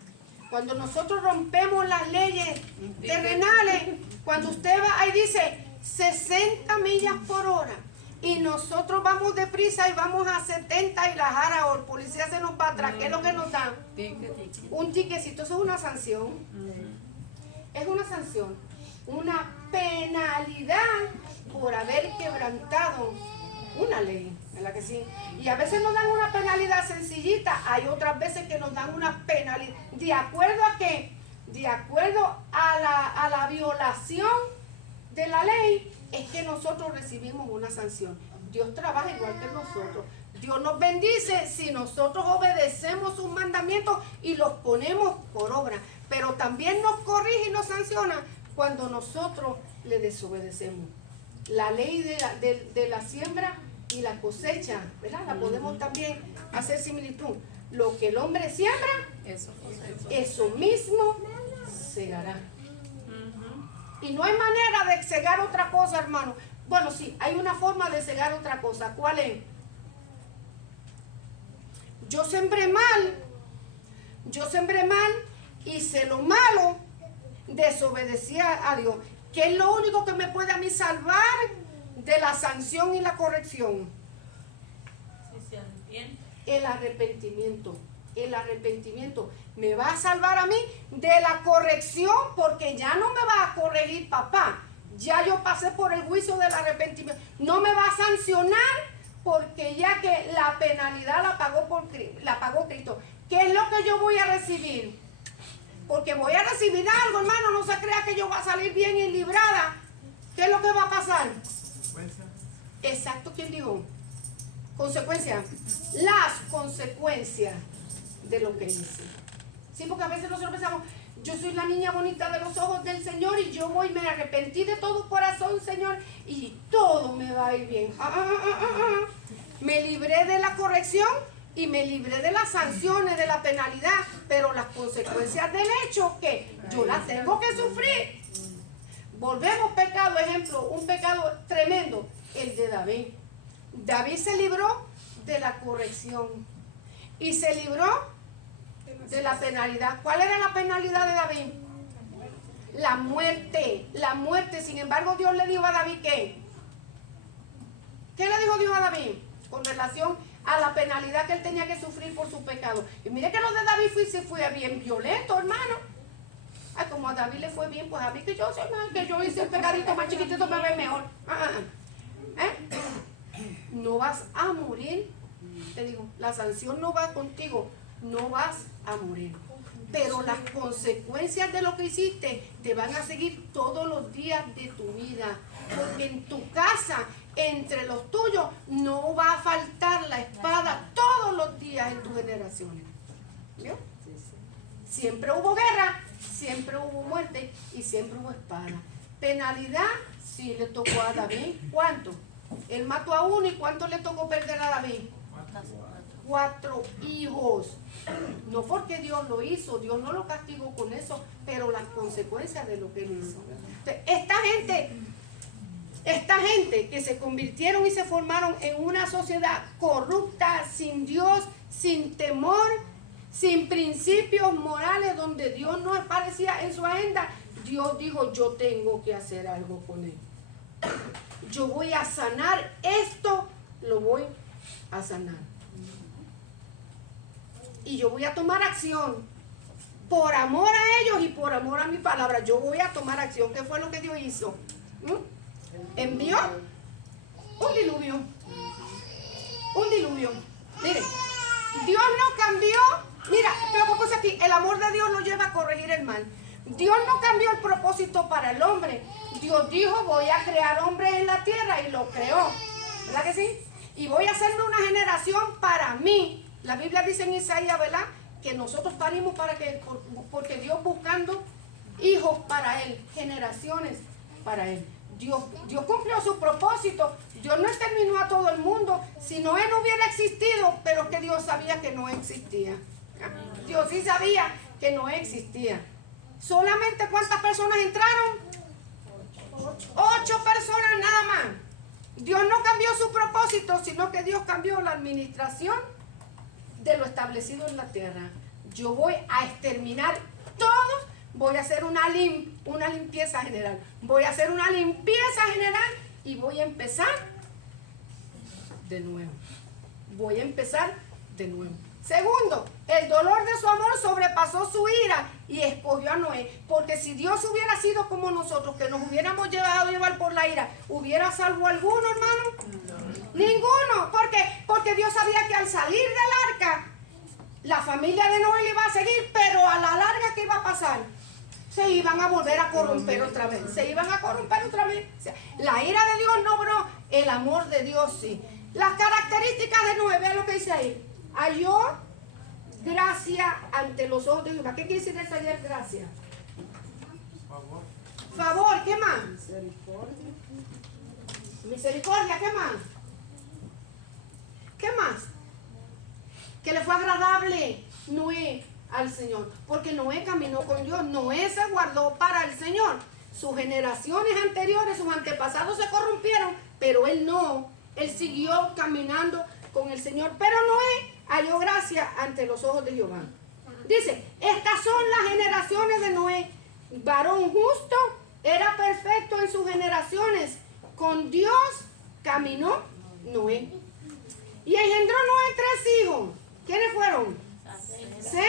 Cuando nosotros rompemos las leyes terrenales, cuando usted va ahí dice 60 millas por hora y nosotros vamos deprisa y vamos a 70 y la jara o el policía se nos va atrás, ¿qué es lo que nos dan? Un tiquecito, eso es una sanción. Es una sanción, una penalidad por haber quebrantado una ley, ¿verdad que sí? Y a veces nos dan una penalidad sencillita, hay otras veces que nos dan una penalidad. ¿De acuerdo a qué? De acuerdo a la violación de la ley, es que nosotros recibimos una sanción. Dios trabaja igual que nosotros. Dios nos bendice si nosotros obedecemos sus mandamientos y los ponemos por obra. Pero también nos corrige y nos sanciona cuando nosotros le desobedecemos. La ley de la siembra y la cosecha, ¿verdad? La podemos también hacer similitud. Lo que el hombre siembra, eso mismo segará. Y no hay manera de cegar otra cosa, hermano. Bueno, sí, hay una forma de cegar otra cosa. ¿Cuál es? Yo sembré mal hice lo malo, desobedecí a Dios. ¿Qué es lo único que me puede a mí salvar de la sanción y la corrección? Si se arrepiente. El arrepentimiento. El arrepentimiento me va a salvar a mí de la corrección, porque ya no me va a corregir papá. Ya yo pasé por el juicio del arrepentimiento. No me va a sancionar porque ya que la penalidad la pagó Cristo. ¿Qué es lo que yo voy a recibir? Porque voy a recibir algo, hermano. No se crea que yo voy a salir bien y librada. ¿Qué es lo que va a pasar? Exacto, ¿quién dijo? Consecuencias. Las consecuencias de lo que hice. Sí, porque a veces nosotros pensamos, yo soy la niña bonita de los ojos del Señor y yo voy, me arrepentí de todo corazón, Señor, y todo me va a ir bien. Me libré de la corrección y me libré de las sanciones, de la penalidad, pero las consecuencias del hecho que yo las tengo que sufrir. Volvemos pecado, ejemplo, un pecado tremendo, el de David. David se libró de la corrección y se libró de la penalidad. ¿Cuál era la penalidad de David? La muerte. La muerte. Sin embargo, Dios le dijo a David ¿qué? ¿Qué le dijo Dios a David? Con relación a la penalidad que él tenía que sufrir por su pecado. Y mire que lo de David fue bien violento, hermano. Ay, como a David le fue bien, pues a mí que yo soy mal, que yo hice el pegadito más chiquitito me ve mejor. No vas a morir. Te digo, la sanción no va contigo. No vas a morir. Pero las consecuencias de lo que hiciste te van a seguir todos los días de tu vida. Porque en tu casa, entre los tuyos, no va a faltar la espada todos los días en tus generaciones. ¿Vio? Siempre hubo guerra, siempre hubo muerte y siempre hubo espada. Penalidad, sí le tocó a David. ¿Cuánto? Él mató a uno y ¿cuánto le tocó perder a David? 4 hijos. No porque Dios lo hizo, Dios no lo castigó con eso, pero las consecuencias de lo que él hizo. Entonces, esta gente que se convirtieron y se formaron en una sociedad corrupta, sin Dios, sin temor, sin principios morales, donde Dios no aparecía en su agenda, Dios dijo, yo tengo que hacer algo con él. Yo voy a sanar esto, lo voy a sanar. Y yo voy a tomar acción por amor a ellos y por amor a mi palabra. Yo voy a tomar acción. ¿Qué fue lo que Dios hizo? Envió un diluvio. Un diluvio. Mire, Dios no cambió. Mira, lo que pasa aquí, el amor de Dios lo lleva a corregir el mal. Dios no cambió el propósito para el hombre. Dios dijo, voy a crear hombres en la tierra y lo creó. ¿Verdad que sí? Y voy a hacerme una generación para mí. La Biblia dice en Isaías, ¿verdad? que nosotros parimos porque Dios buscando hijos para Él, generaciones para Él. Dios cumplió su propósito. Dios no exterminó a todo el mundo. Si Noé no hubiera existido, pero que Dios sabía que no existía. Dios sí sabía que no existía. ¿Solamente cuántas personas entraron? 8 personas nada más. Dios no cambió su propósito, sino que Dios cambió la administración de lo establecido en la tierra. Yo voy a exterminar todos, voy a hacer una limpieza general. Voy a hacer una limpieza general y voy a empezar de nuevo. Voy a empezar de nuevo. Segundo, el dolor de su amor sobrepasó su ira y escogió a Noé. Porque si Dios hubiera sido como nosotros, que nos hubiéramos dejado llevar por la ira, ¿hubiera salvo alguno, hermano? No. Ninguno. ¿Por qué? Porque Dios sabía que al salir del arca, la familia de Noé le iba a seguir, pero a la larga, ¿qué iba a pasar? Se iban a volver a corromper otra vez. Se iban a corromper otra vez. O sea, la ira de Dios no obró, el amor de Dios sí. Las características de Noé, vean lo que dice ahí. Halló gracia ante los ojos de Jehová. ¿Qué quiere decir esa gracia? Favor. Favor, ¿qué más? Misericordia. Misericordia, ¿qué más? ¿Qué más? Que le fue agradable Noé al Señor. Porque Noé caminó con Dios. Noé se guardó para el Señor. Sus generaciones anteriores, sus antepasados se corrompieron, pero él no. Él siguió caminando con el Señor. Pero Noé halló gracia ante los ojos de Jehová. Dice, estas son las generaciones de Noé. Varón justo, era perfecto en sus generaciones. Con Dios caminó Noé. Y engendró Noé 3 hijos. ¿Quiénes fueron? Sem,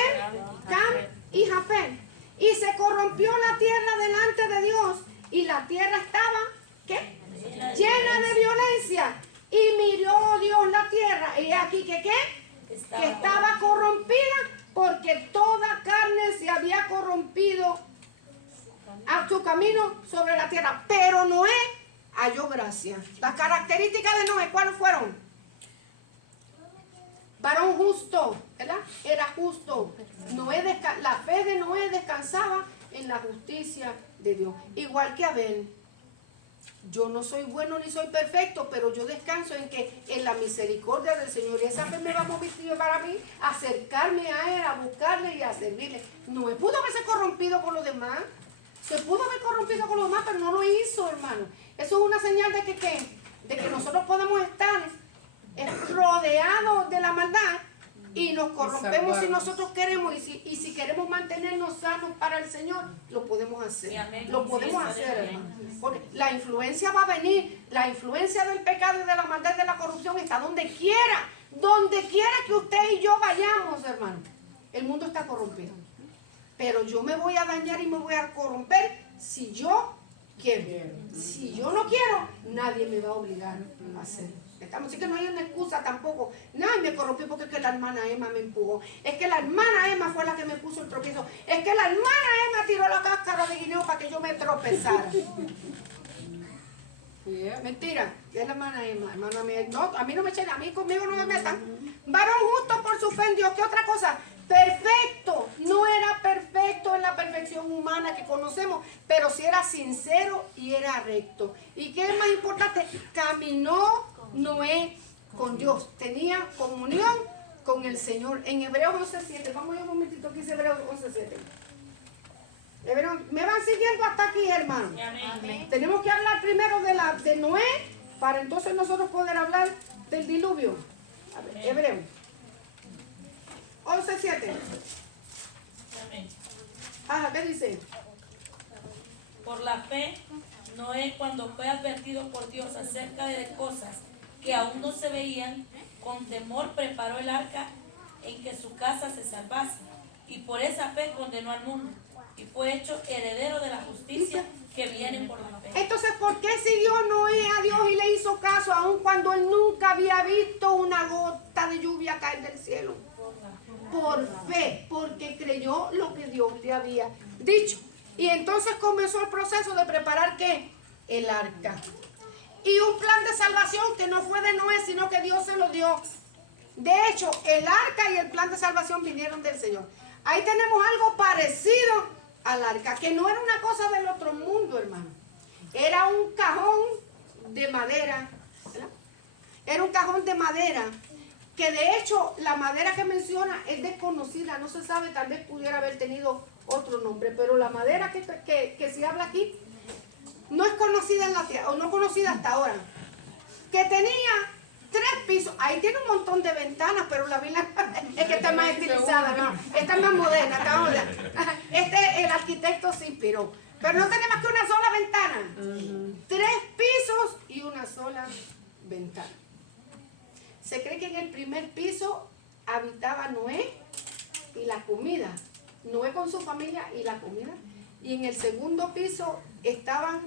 Cam y Jafet. Y se corrompió la tierra delante de Dios. Y la tierra estaba, ¿qué? Llena de violencia. Y miró Dios la tierra. Y aquí que ¿qué? Que estaba corrompida, porque toda carne se había corrompido a su camino sobre la tierra. Pero Noé halló gracia. Las características de Noé, ¿cuáles fueron? Varón justo, ¿verdad? Era justo. La fe de Noé descansaba en la justicia de Dios. Igual que Abel. Yo no soy bueno ni soy perfecto, pero yo descanso en la misericordia del Señor. Y esa fe me va a mover para mí a acercarme a Él, a buscarle y a servirle. No me pudo haberse corrompido con los demás. Se pudo haber corrompido con los demás, pero no lo hizo, hermano. Eso es una señal de que nosotros podemos estar rodeados de la maldad y nos corrompemos si nosotros queremos. Y si queremos mantenernos sanos para el Señor, lo podemos hacer. Lo podemos hacer, hermano. Porque la influencia va a venir, la influencia del pecado y de la maldad y de la corrupción está donde quiera que usted y yo vayamos, hermano. El mundo está corrompido. Pero yo me voy a dañar y me voy a corromper si yo quiero. Si yo no quiero, nadie me va a obligar a hacerlo. Así que no hay una excusa tampoco. Nadie me corrompió porque es que la hermana Emma me empujó. Es que la hermana Emma fue la que me puso el tropiezo. Es que la hermana Emma tiró la cáscara de guineo para que yo me tropezara. Mentira, es la hermana Emma. Hermana mía, no, a mí no me echen, a mí conmigo no me metan. Varón justo por su fe en Dios. ¿Qué otra cosa? Perfecto. No era perfecto en la perfección humana que conocemos, pero sí era sincero y era recto. ¿Y qué es más importante? Caminó Noé con Dios. Tenía comunión con el Señor. En Hebreos 11:7. Vamos a ir un momentito aquí, Hebreos 11:7. ¿Me van siguiendo hasta aquí, hermano? Amén. Tenemos que hablar primero de Noé para entonces nosotros poder hablar del diluvio. A ver, Hebreos 11:7. Ajá, ¿qué dice? Por la fe, Noé, cuando fue advertido por Dios acerca de cosas que aún no se veían, con temor preparó el arca en que su casa se salvase, y por esa fe condenó al mundo, y fue hecho heredero de la justicia que viene por la fe. Entonces, ¿por qué siguió Noé a Dios y le hizo caso aun cuando él nunca había visto una gota de lluvia caer del cielo? Por fe, porque creyó lo que Dios le había dicho. Y entonces comenzó el proceso de preparar ¿qué? El arca. Y un plan de salvación que no fue de Noé, sino que Dios se lo dio. De hecho, el arca y el plan de salvación vinieron del Señor. Ahí tenemos algo parecido al arca, que no era una cosa del otro mundo, hermano. Era un cajón de madera, ¿verdad? Era un cajón de madera, que de hecho la madera que menciona es desconocida, no se sabe, tal vez pudiera haber tenido otro nombre, pero la madera que se habla aquí no es conocida en la tierra, o no conocida hasta ahora, que tenía 3 pisos. Ahí tiene un montón de ventanas, pero la Biblia es que está más estilizada, ¿no? Está más moderna, está moderna. El arquitecto se inspiró. Pero no tiene más que una sola ventana. 3 pisos y una sola ventana. Se cree que en el primer piso habitaba Noé y la comida. Noé con su familia y la comida. Y en el segundo piso estaban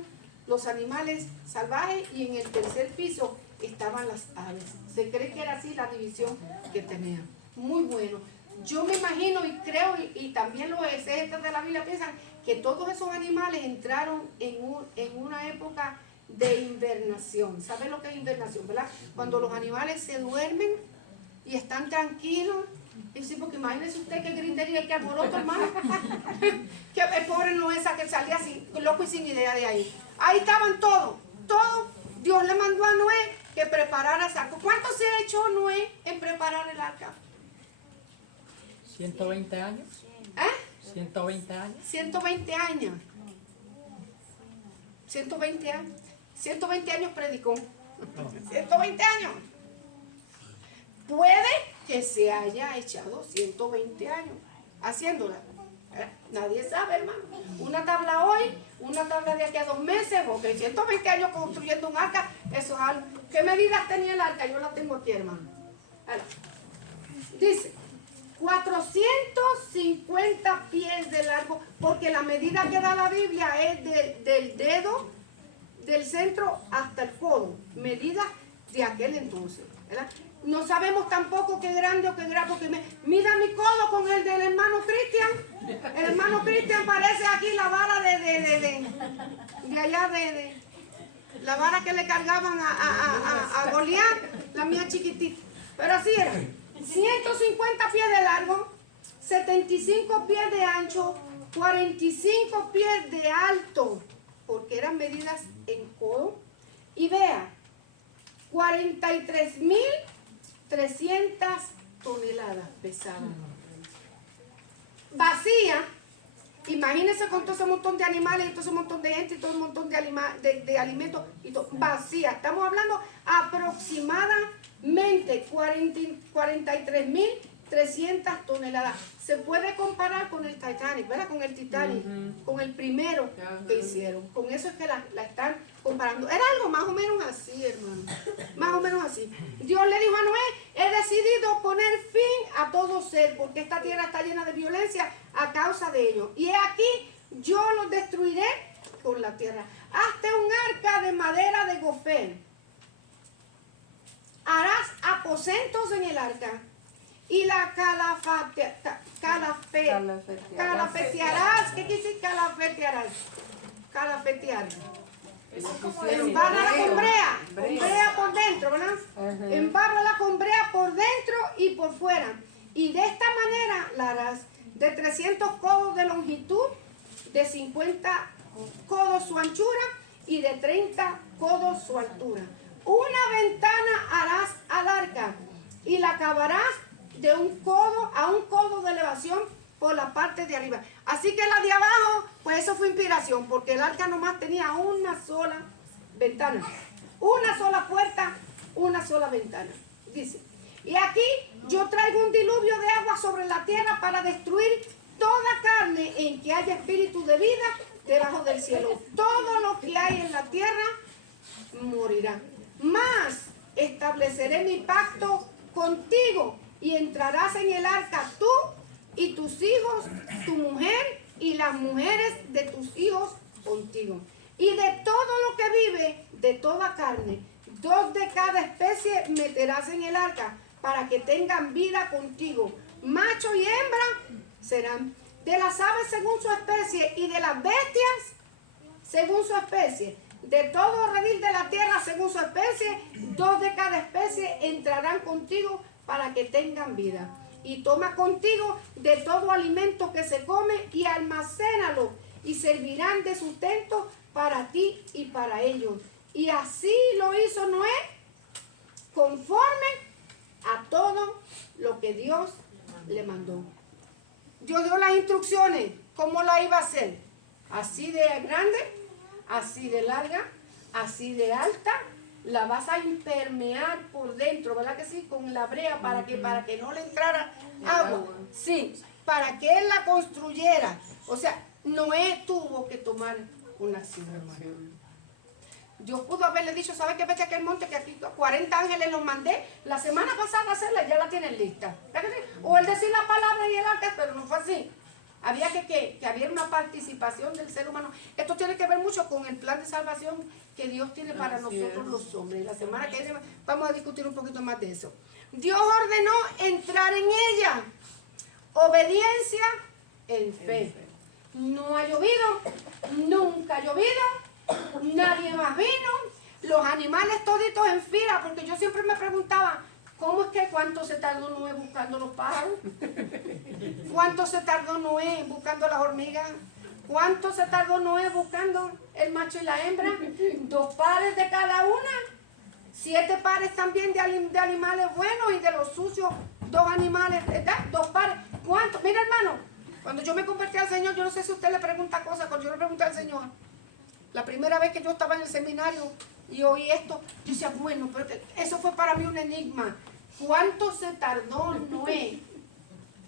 los animales salvajes y en el tercer piso estaban las aves. Se cree que era así la división que tenían. Muy bueno. Yo me imagino y creo, y también los exégetas de la Biblia piensan que todos esos animales entraron en una época de invernación. ¿Saben lo que es invernación, verdad? Cuando los animales se duermen y están tranquilos. Y sí, porque imagínese usted qué gritería y qué alboroto, hermano. Que el pobre Noé que salía así, loco y sin idea de ahí. Ahí estaban todos. Dios le mandó a Noé que preparara el arca. ¿Cuánto se ha hecho Noé en preparar el arca? 120 años. ¿Eh? 120 años. 120 años. 120 años. 120 años predicó. 120 años. Puede que se haya echado 120 años haciéndola. Nadie sabe, hermano. Una tabla hoy, una tabla de aquí a 2 meses, ok, 120 años construyendo un arca, eso es algo. ¿Qué medidas tenía el arca? Yo la tengo aquí, hermano. Dice, 450 pies de largo, porque la medida que da la Biblia es del dedo del centro hasta el codo, medida de aquel entonces, ¿verdad? No sabemos tampoco qué grande o qué grande, porque mira mi codo con el del hermano Cristian. El hermano Cristian parece aquí la vara de allá de la vara que le cargaban a Goliat, la mía chiquitita. Pero así era, 150 pies de largo, 75 pies de ancho, 45 pies de alto, porque eran medidas en codo. Y vea, 43.300 toneladas pesaban. Vacía, imagínense con todo ese montón de animales y todo ese montón de gente y todo un montón de alimentos y todo, vacía. Estamos hablando aproximadamente 43.300 toneladas. Se puede comparar con el Titanic, ¿verdad? Con el Titanic, con el primero que hicieron. Con eso es que la están comparando. Era algo más o menos así, hermano. Más o menos así. Dios le dijo a Noé, he decidido poner fin a todo ser, porque esta tierra está llena de violencia a causa de ellos. Y aquí yo los destruiré con la tierra. Hazte un arca de madera de gofén. Harás aposentos en el arca. Y la calafetearás. ¿Qué quiere decir calafetearás? Calafetear. Embárrala con brea por dentro, ¿verdad? Embárrala con brea por dentro y por fuera. Y de esta manera la harás de 300 codos de longitud, de 50 codos su anchura y de 30 codos su altura. Una ventana harás al arca y la acabarás de un codo a un codo de elevación por la parte de arriba. Así que la de abajo, pues eso fue inspiración, porque el arca nomás tenía una sola ventana, una sola puerta, una sola ventana. Dice, y aquí yo traigo un diluvio de agua sobre la tierra para destruir toda carne en que haya espíritu de vida debajo del cielo. Todo lo que hay en la tierra morirá. Mas estableceré mi pacto contigo y entrarás en el arca tú y tus hijos, tu mujer y las mujeres de tus hijos contigo. Y de todo lo que vive, de toda carne, 2 de cada especie meterás en el arca para que tengan vida contigo. Macho y hembra serán. De las aves según su especie y de las bestias según su especie. De todo redil de la tierra según su especie, 2 de cada especie entrarán contigo para que tengan vida. Y toma contigo de todo alimento que se come y almacénalo, y servirán de sustento para ti y para ellos. Y así lo hizo Noé, conforme a todo lo que Dios le mandó. Dios dio las instrucciones, cómo la iba a hacer. Así de grande, así de larga, así de alta. La vas a impermear por dentro, ¿verdad que sí? Con la brea para que no le entrara agua. Sí, para que él la construyera. O sea, Noé tuvo que tomar una acción, hermano. Dios pudo haberle dicho, ¿sabes qué? Vete a aquel monte que aquí 40 ángeles los mandé la semana pasada a hacerla, ya la tienen lista. O el decir la palabra y el arte, pero no fue así. Había que había una participación del ser humano. Esto tiene que ver mucho con el plan de salvación que Dios tiene para nosotros los hombres. La semana que viene vamos a discutir un poquito más de eso. Dios ordenó entrar en ella. Obediencia en fe. No ha llovido, nunca ha llovido, nadie más vino, los animales toditos en fila, porque yo siempre me preguntaba, ¿cómo es que cuánto se tardó Noé buscando los pájaros? ¿Cuánto se tardó Noé buscando las hormigas? ¿Cuánto se tardó Noé buscando el macho y la hembra? 2 pares de cada una, 7 pares también de animales buenos y de los sucios 2 animales, ¿verdad? 2 pares. ¿Cuánto? Mira, hermano. Cuando yo me convertí al Señor, yo no sé si usted le pregunta cosas, cuando yo le pregunté al Señor, la primera vez que yo estaba en el seminario y oí esto, yo decía, bueno, pero eso fue para mí un enigma. ¿Cuánto se tardó Noé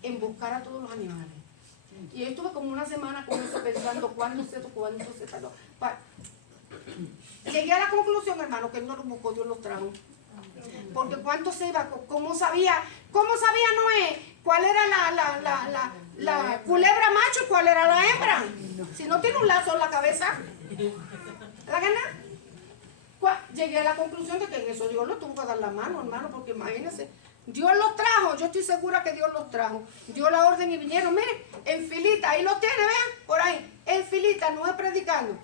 en buscar a todos los animales? Y yo estuve como una semana con eso pensando, ¿cuánto se tardó? Llegué a la conclusión, hermano, que él no los buscó, Dios los trajo. Porque cuánto se iba, ¿cómo sabía Noé cuál era la culebra macho y cuál era la hembra? Si no tiene un lazo en la cabeza, ¿la gana? Llegué a la conclusión de que en eso Dios no tuvo que dar la mano, hermano, porque imagínense, Dios los trajo, yo estoy segura que Dios los trajo. Dio la orden y vinieron, miren, en filita, ahí los tiene, vean, por ahí, en filita, no es predicando.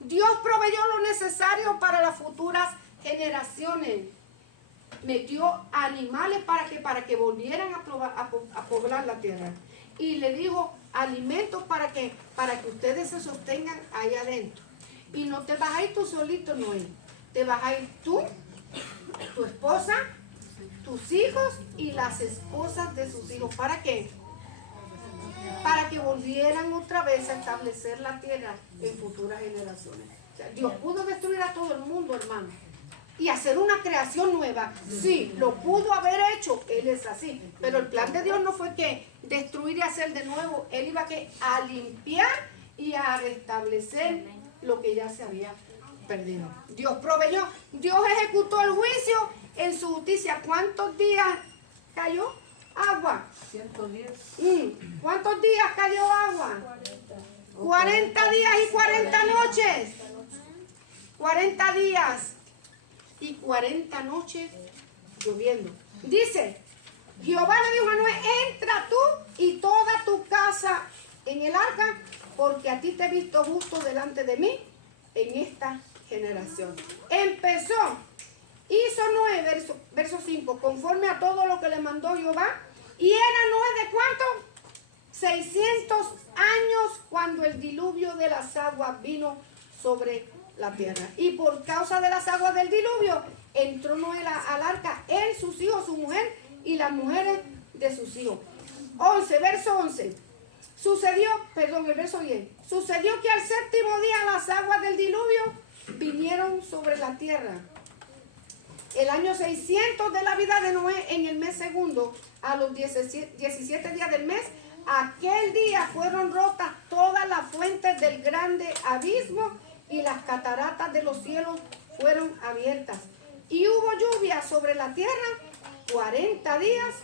Dios proveyó lo necesario para las futuras generaciones. Metió animales para que volvieran a poblar la tierra. Y le dijo alimentos para que ustedes se sostengan ahí adentro. Y no te vas a ir tú solito, Noé. Te vas a ir tú, tu esposa, tus hijos y las esposas de sus hijos. ¿Para qué? Para que volvieran otra vez a establecer la tierra en futuras generaciones. O sea, Dios pudo destruir a todo el mundo, hermano, y hacer una creación nueva. Sí, lo pudo haber hecho, Él es así. Pero el plan de Dios no fue que destruir y hacer de nuevo. Él iba a limpiar y a restablecer lo que ya se había perdido. Dios proveyó, Dios ejecutó el juicio en su justicia. ¿Cuántos días cayó agua? 110. ¿Cuántos días cayó agua? 40 días y 40 noches. 40 días y 40 noches lloviendo. Dice, Jehová le dijo a Noé, entra tú y toda tu casa en el arca, porque a ti te he visto justo delante de mí en esta generación. Hizo Noé, verso 5, conforme a todo lo que le mandó Jehová, y era Noé ¿de cuánto? 600 años cuando el diluvio de las aguas vino sobre la tierra. Y por causa de las aguas del diluvio, entró Noé al arca, él, sus hijos, su mujer y las mujeres de sus hijos. 11, verso 11. El verso 10. Sucedió que al 7º día las aguas del diluvio vinieron sobre la tierra. El año 600 de la vida de Noé, en el mes segundo, a los 17 días del mes, aquel día fueron rotas todas las fuentes del grande abismo y las cataratas de los cielos fueron abiertas. Y hubo lluvia sobre la tierra 40 días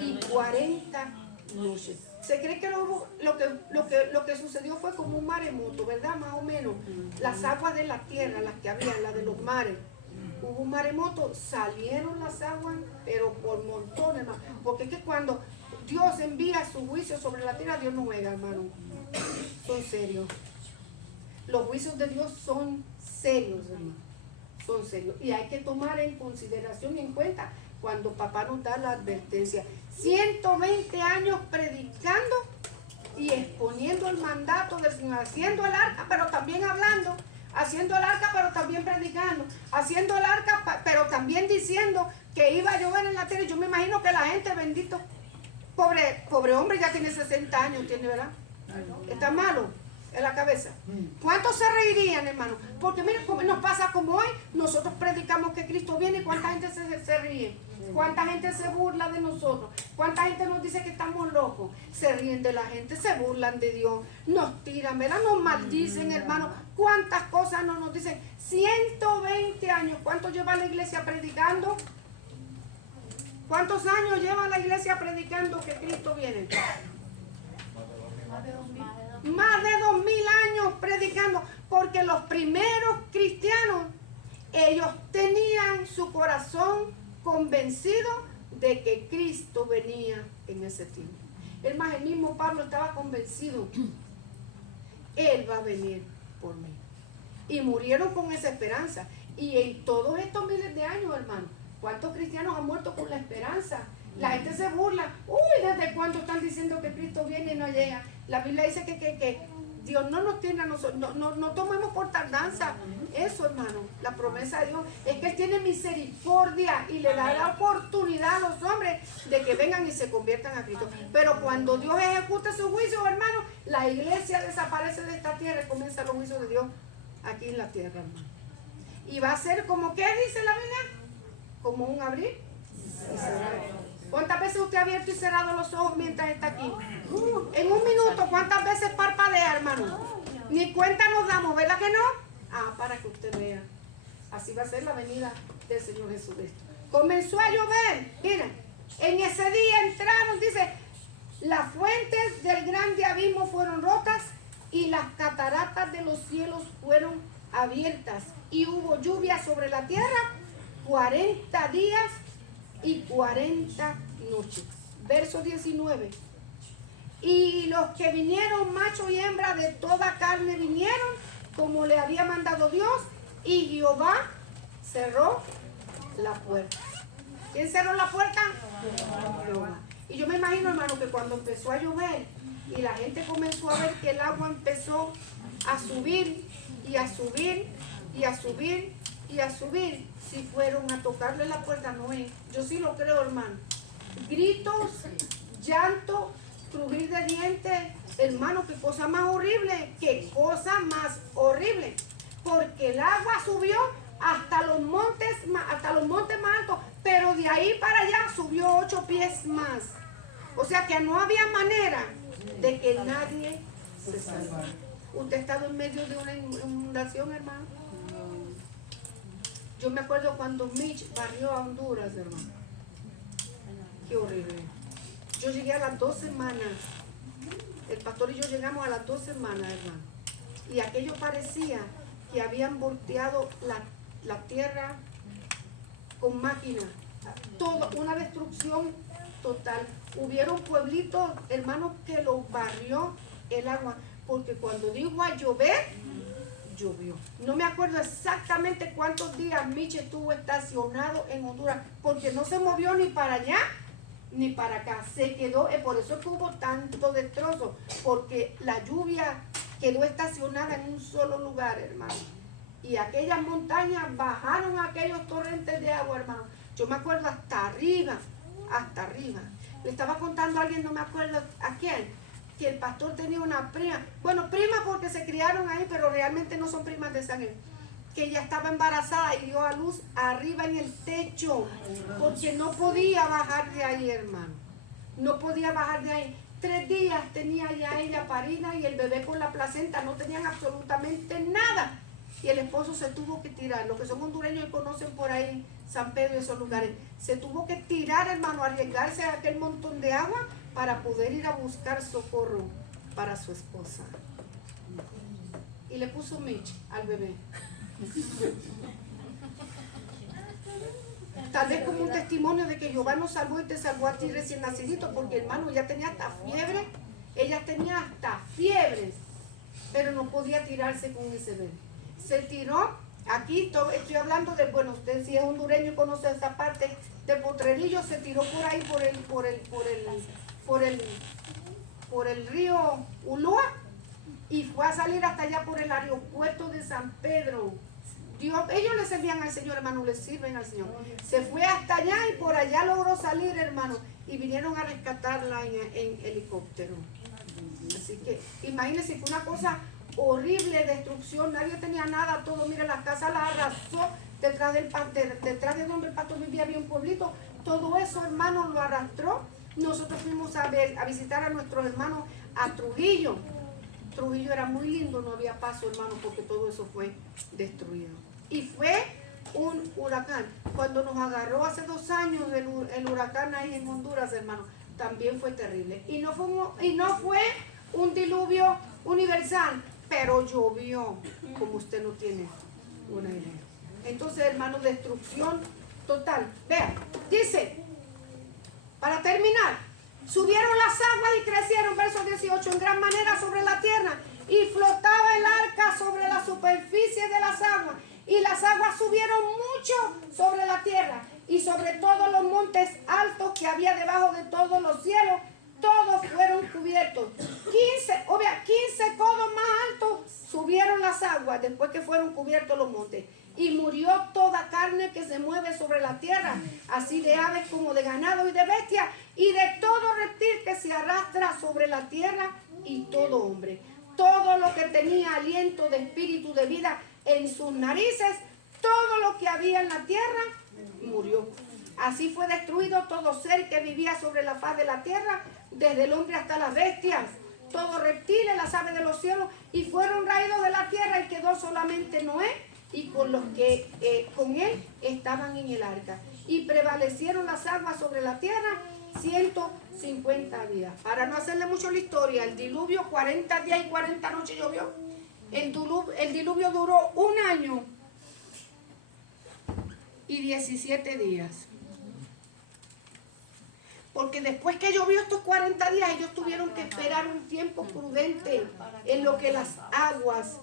y 40 noches. Se cree que lo que sucedió fue como un maremoto, ¿verdad? Más o menos. Las aguas de la tierra, las que había, las de los mares. Hubo un maremoto, salieron las aguas, pero por montones más. Porque es que cuando Dios envía su juicio sobre la tierra, Dios no juega, hermano. Son serios. Los juicios de Dios son serios, hermano. Son serios. Y hay que tomar en consideración y en cuenta cuando papá nos da la advertencia. 120 años predicando y exponiendo el mandato del Señor, haciendo el arca, pero también hablando, haciendo el arca, pero también predicando, haciendo el arca, pero también diciendo que iba a llover en la tierra. Yo me imagino que la gente, bendito, pobre hombre, ya tiene 60 años, tiene, ¿verdad? Está malo en la cabeza. ¿Cuántos se reirían, hermano? Porque mira, como nos pasa como hoy, nosotros predicamos que Cristo viene y cuánta gente se ríe, cuánta gente se burla de nosotros, cuánta gente nos dice que estamos locos, se ríen de la gente, se burlan de Dios, nos tiran, ¿verdad? Nos maldicen, hermano, cuántas cosas no nos dicen. 120 años, ¿cuánto lleva la iglesia predicando? ¿Cuántos años lleva la iglesia predicando que Cristo viene? Más de 2000 años predicando, porque los primeros cristianos, ellos tenían su corazón convencido de que Cristo venía en ese tiempo. Es más, el mismo Pablo estaba convencido, Él va a venir por mí. Y murieron con esa esperanza. Y en todos estos miles de años, hermano, ¿cuántos cristianos han muerto con la esperanza? La gente se burla. Uy, ¿desde cuándo están diciendo que Cristo viene y no llega? La Biblia dice que Dios no nos tiene a nosotros, no tomemos por tardanza. Eso, hermano, la promesa de Dios es que Él tiene misericordia y le da la oportunidad a los hombres de que vengan y se conviertan a Cristo. Pero cuando Dios ejecuta su juicio, hermano, la iglesia desaparece de esta tierra y comienza el juicio de Dios aquí en la tierra, hermano. Y va a ser como, ¿qué dice la Biblia? Como un abrir y cerrar. ¿Cuántas veces usted ha abierto y cerrado los ojos mientras está aquí? En un minuto, ¿cuántas veces parpadea, hermano? Ni cuenta nos damos, ¿verdad que no? Ah, para que usted vea. Así va a ser la venida del Señor Jesucristo. Comenzó a llover. Miren, en ese día entraron, dice, las fuentes del grande abismo fueron rotas y las cataratas de los cielos fueron abiertas. Y hubo lluvia sobre la tierra 40 días y 40 noches. Verso 19. Y los que vinieron, macho y hembra de toda carne vinieron, como le había mandado Dios, y Jehová cerró la puerta. ¿Quién cerró la puerta? Jehová. Y yo me imagino, hermano, que cuando empezó a llover y la gente comenzó a ver que el agua empezó a subir y a subir y a subir y a subir, si fueron a tocarle la puerta a Noé. Yo sí lo creo, hermano. Gritos, llanto, crujir de dientes, hermano, qué cosa más horrible, qué cosa más horrible, porque el agua subió hasta los montes más altos, pero de ahí para allá subió 8 pies más. O sea que no había manera de que nadie se salvara. ¿Usted ha estado en medio de una inundación, hermano? Yo me acuerdo cuando Mitch barrió a Honduras, hermano. Qué horrible. Yo llegué a las 2 semanas. El pastor y yo llegamos a las 2 semanas, hermano. Y aquello parecía que habían volteado la tierra con máquina. Todo, una destrucción total. Hubieron pueblitos, hermanos, que los barrió el agua. Porque cuando dijo a llover, llovió. No me acuerdo exactamente cuántos días Mitch estuvo estacionado en Honduras, porque no se movió ni para allá ni para acá. Se quedó, por eso es que hubo tanto destrozo, porque la lluvia quedó estacionada en un solo lugar, hermano. Y aquellas montañas bajaron aquellos torrentes de agua, hermano. Yo me acuerdo hasta arriba, hasta arriba. Le estaba contando a alguien, no me acuerdo a quién, que el pastor tenía una prima, bueno, prima porque se criaron ahí, pero realmente no son primas de sangre, que ella estaba embarazada y dio a luz arriba en el techo, porque no podía bajar de ahí, hermano, no podía bajar de ahí. 3 días tenía ya ella parida y el bebé con la placenta, no tenían absolutamente nada, y el esposo se tuvo que tirar. Los que son hondureños y conocen por ahí San Pedro y esos lugares, se tuvo que tirar, hermano, arriesgarse a aquel montón de agua para poder ir a buscar socorro para su esposa. Y le puso Mitch al bebé. Tal vez como un testimonio de que Jehová nos salvó y te salvó a ti recién nacidito, porque hermano, ella tenía hasta fiebre, pero no podía tirarse con ese bebé. Se tiró, aquí estoy hablando de, bueno, usted si es hondureño y conoce esa parte, de Potrerillos se tiró por ahí por el río Ulúa y fue a salir hasta allá por el aeropuerto de San Pedro. Ellos le servían al Señor, hermano, le sirven al Señor. Se fue hasta allá y por allá logró salir, hermano, y vinieron a rescatarla en helicóptero. Así que imagínense, fue una cosa horrible, destrucción, nadie tenía nada, todo, mire, la casa la arrasó, detrás de donde el pastor vivía había un pueblito, todo eso, hermano, lo arrastró. Nosotros fuimos a visitar a nuestros hermanos a Trujillo. Trujillo era muy lindo, no había paso, hermano, porque todo eso fue destruido. Y fue un huracán. Cuando nos agarró hace 2 años el huracán ahí en Honduras, hermano, también fue terrible. Y no fue un diluvio universal, pero llovió como usted no tiene una idea. Entonces, hermano, destrucción total. Vean, dice, para terminar, subieron las aguas y crecieron, verso 18, en gran manera sobre la tierra, y flotaba el arca sobre la superficie de las aguas, y las aguas subieron mucho sobre la tierra, y sobre todos los montes altos que había debajo de todos los cielos, todos fueron cubiertos. 15 codos más altos subieron las aguas después que fueron cubiertos los montes. Y murió toda carne que se mueve sobre la tierra, así de aves como de ganado y de bestias, y de todo reptil que se arrastra sobre la tierra, y todo hombre. Todo lo que tenía aliento de espíritu de vida en sus narices, todo lo que había en la tierra, murió. Así fue destruido todo ser que vivía sobre la faz de la tierra, desde el hombre hasta las bestias, todo reptiles, las aves de los cielos, y fueron raídos de la tierra, y quedó solamente Noé y con los que con él estaban en el arca. Y prevalecieron las aguas sobre la tierra 150 días. Para no hacerle mucho la historia, el diluvio 40 días y 40 noches llovió. El diluvio duró 1 año y 17 días. Porque después que llovió estos 40 días, ellos tuvieron que esperar un tiempo prudente en lo que las aguas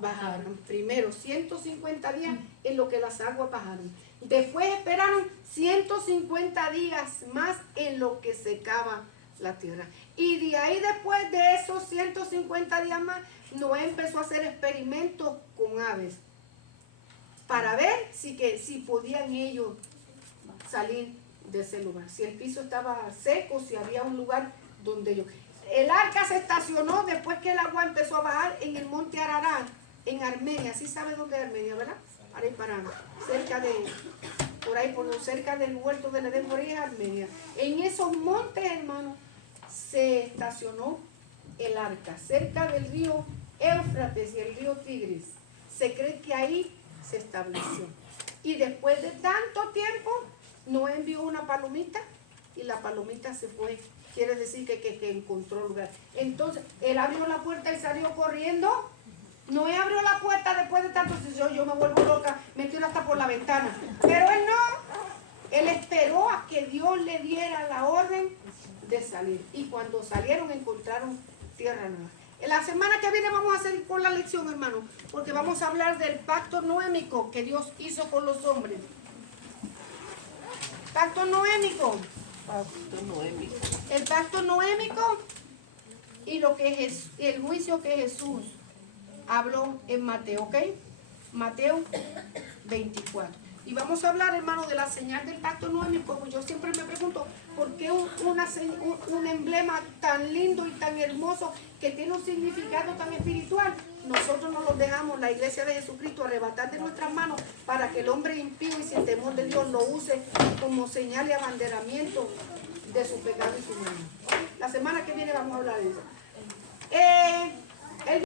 bajaron. Primero 150 días en lo que las aguas bajaron. Después esperaron 150 días más en lo que secaba la tierra. Y de ahí, después de esos 150 días más, Noé empezó a hacer experimentos con aves para ver si podían ellos salir de ese lugar, si el piso estaba seco, si había un lugar donde ellos... El arca se estacionó después que el agua empezó a bajar en el monte Ararat, en Armenia. ¿Sí sabe dónde es Armenia, verdad? Ahí parando, cerca del huerto del Edén, por ahí es Armenia. En esos montes, hermanos, se estacionó el arca, cerca del río Éufrates y el río Tigris. Se cree que ahí se estableció. Y después de tanto tiempo, Noé envió una palomita y la palomita se fue. Quiere decir que encontró lugar. Entonces, él abrió la puerta y salió corriendo. Noé abrió la puerta después de tanto. Yo me vuelvo loca, me tiro hasta por la ventana. Pero él no. Él esperó a que Dios le diera la orden de salir. Y cuando salieron, encontraron tierra nueva. En la semana que viene vamos a seguir con la lección, hermano, porque vamos a hablar del pacto noémico que Dios hizo con los hombres. Pacto noémico. El pacto noémico y lo que es el juicio que Jesús habló en Mateo, ¿ok? Mateo 24. Y vamos a hablar, hermano, de la señal del pacto noémico. Pues yo siempre me pregunto, ¿por qué un emblema tan lindo y tan hermoso que tiene un significado tan espiritual? Nosotros no los dejamos, la iglesia de Jesucristo, arrebatar de nuestras manos para que el hombre impío y sin temor de Dios lo use como señal y abanderamiento de su pecado y su mal. La semana que viene vamos a hablar de eso.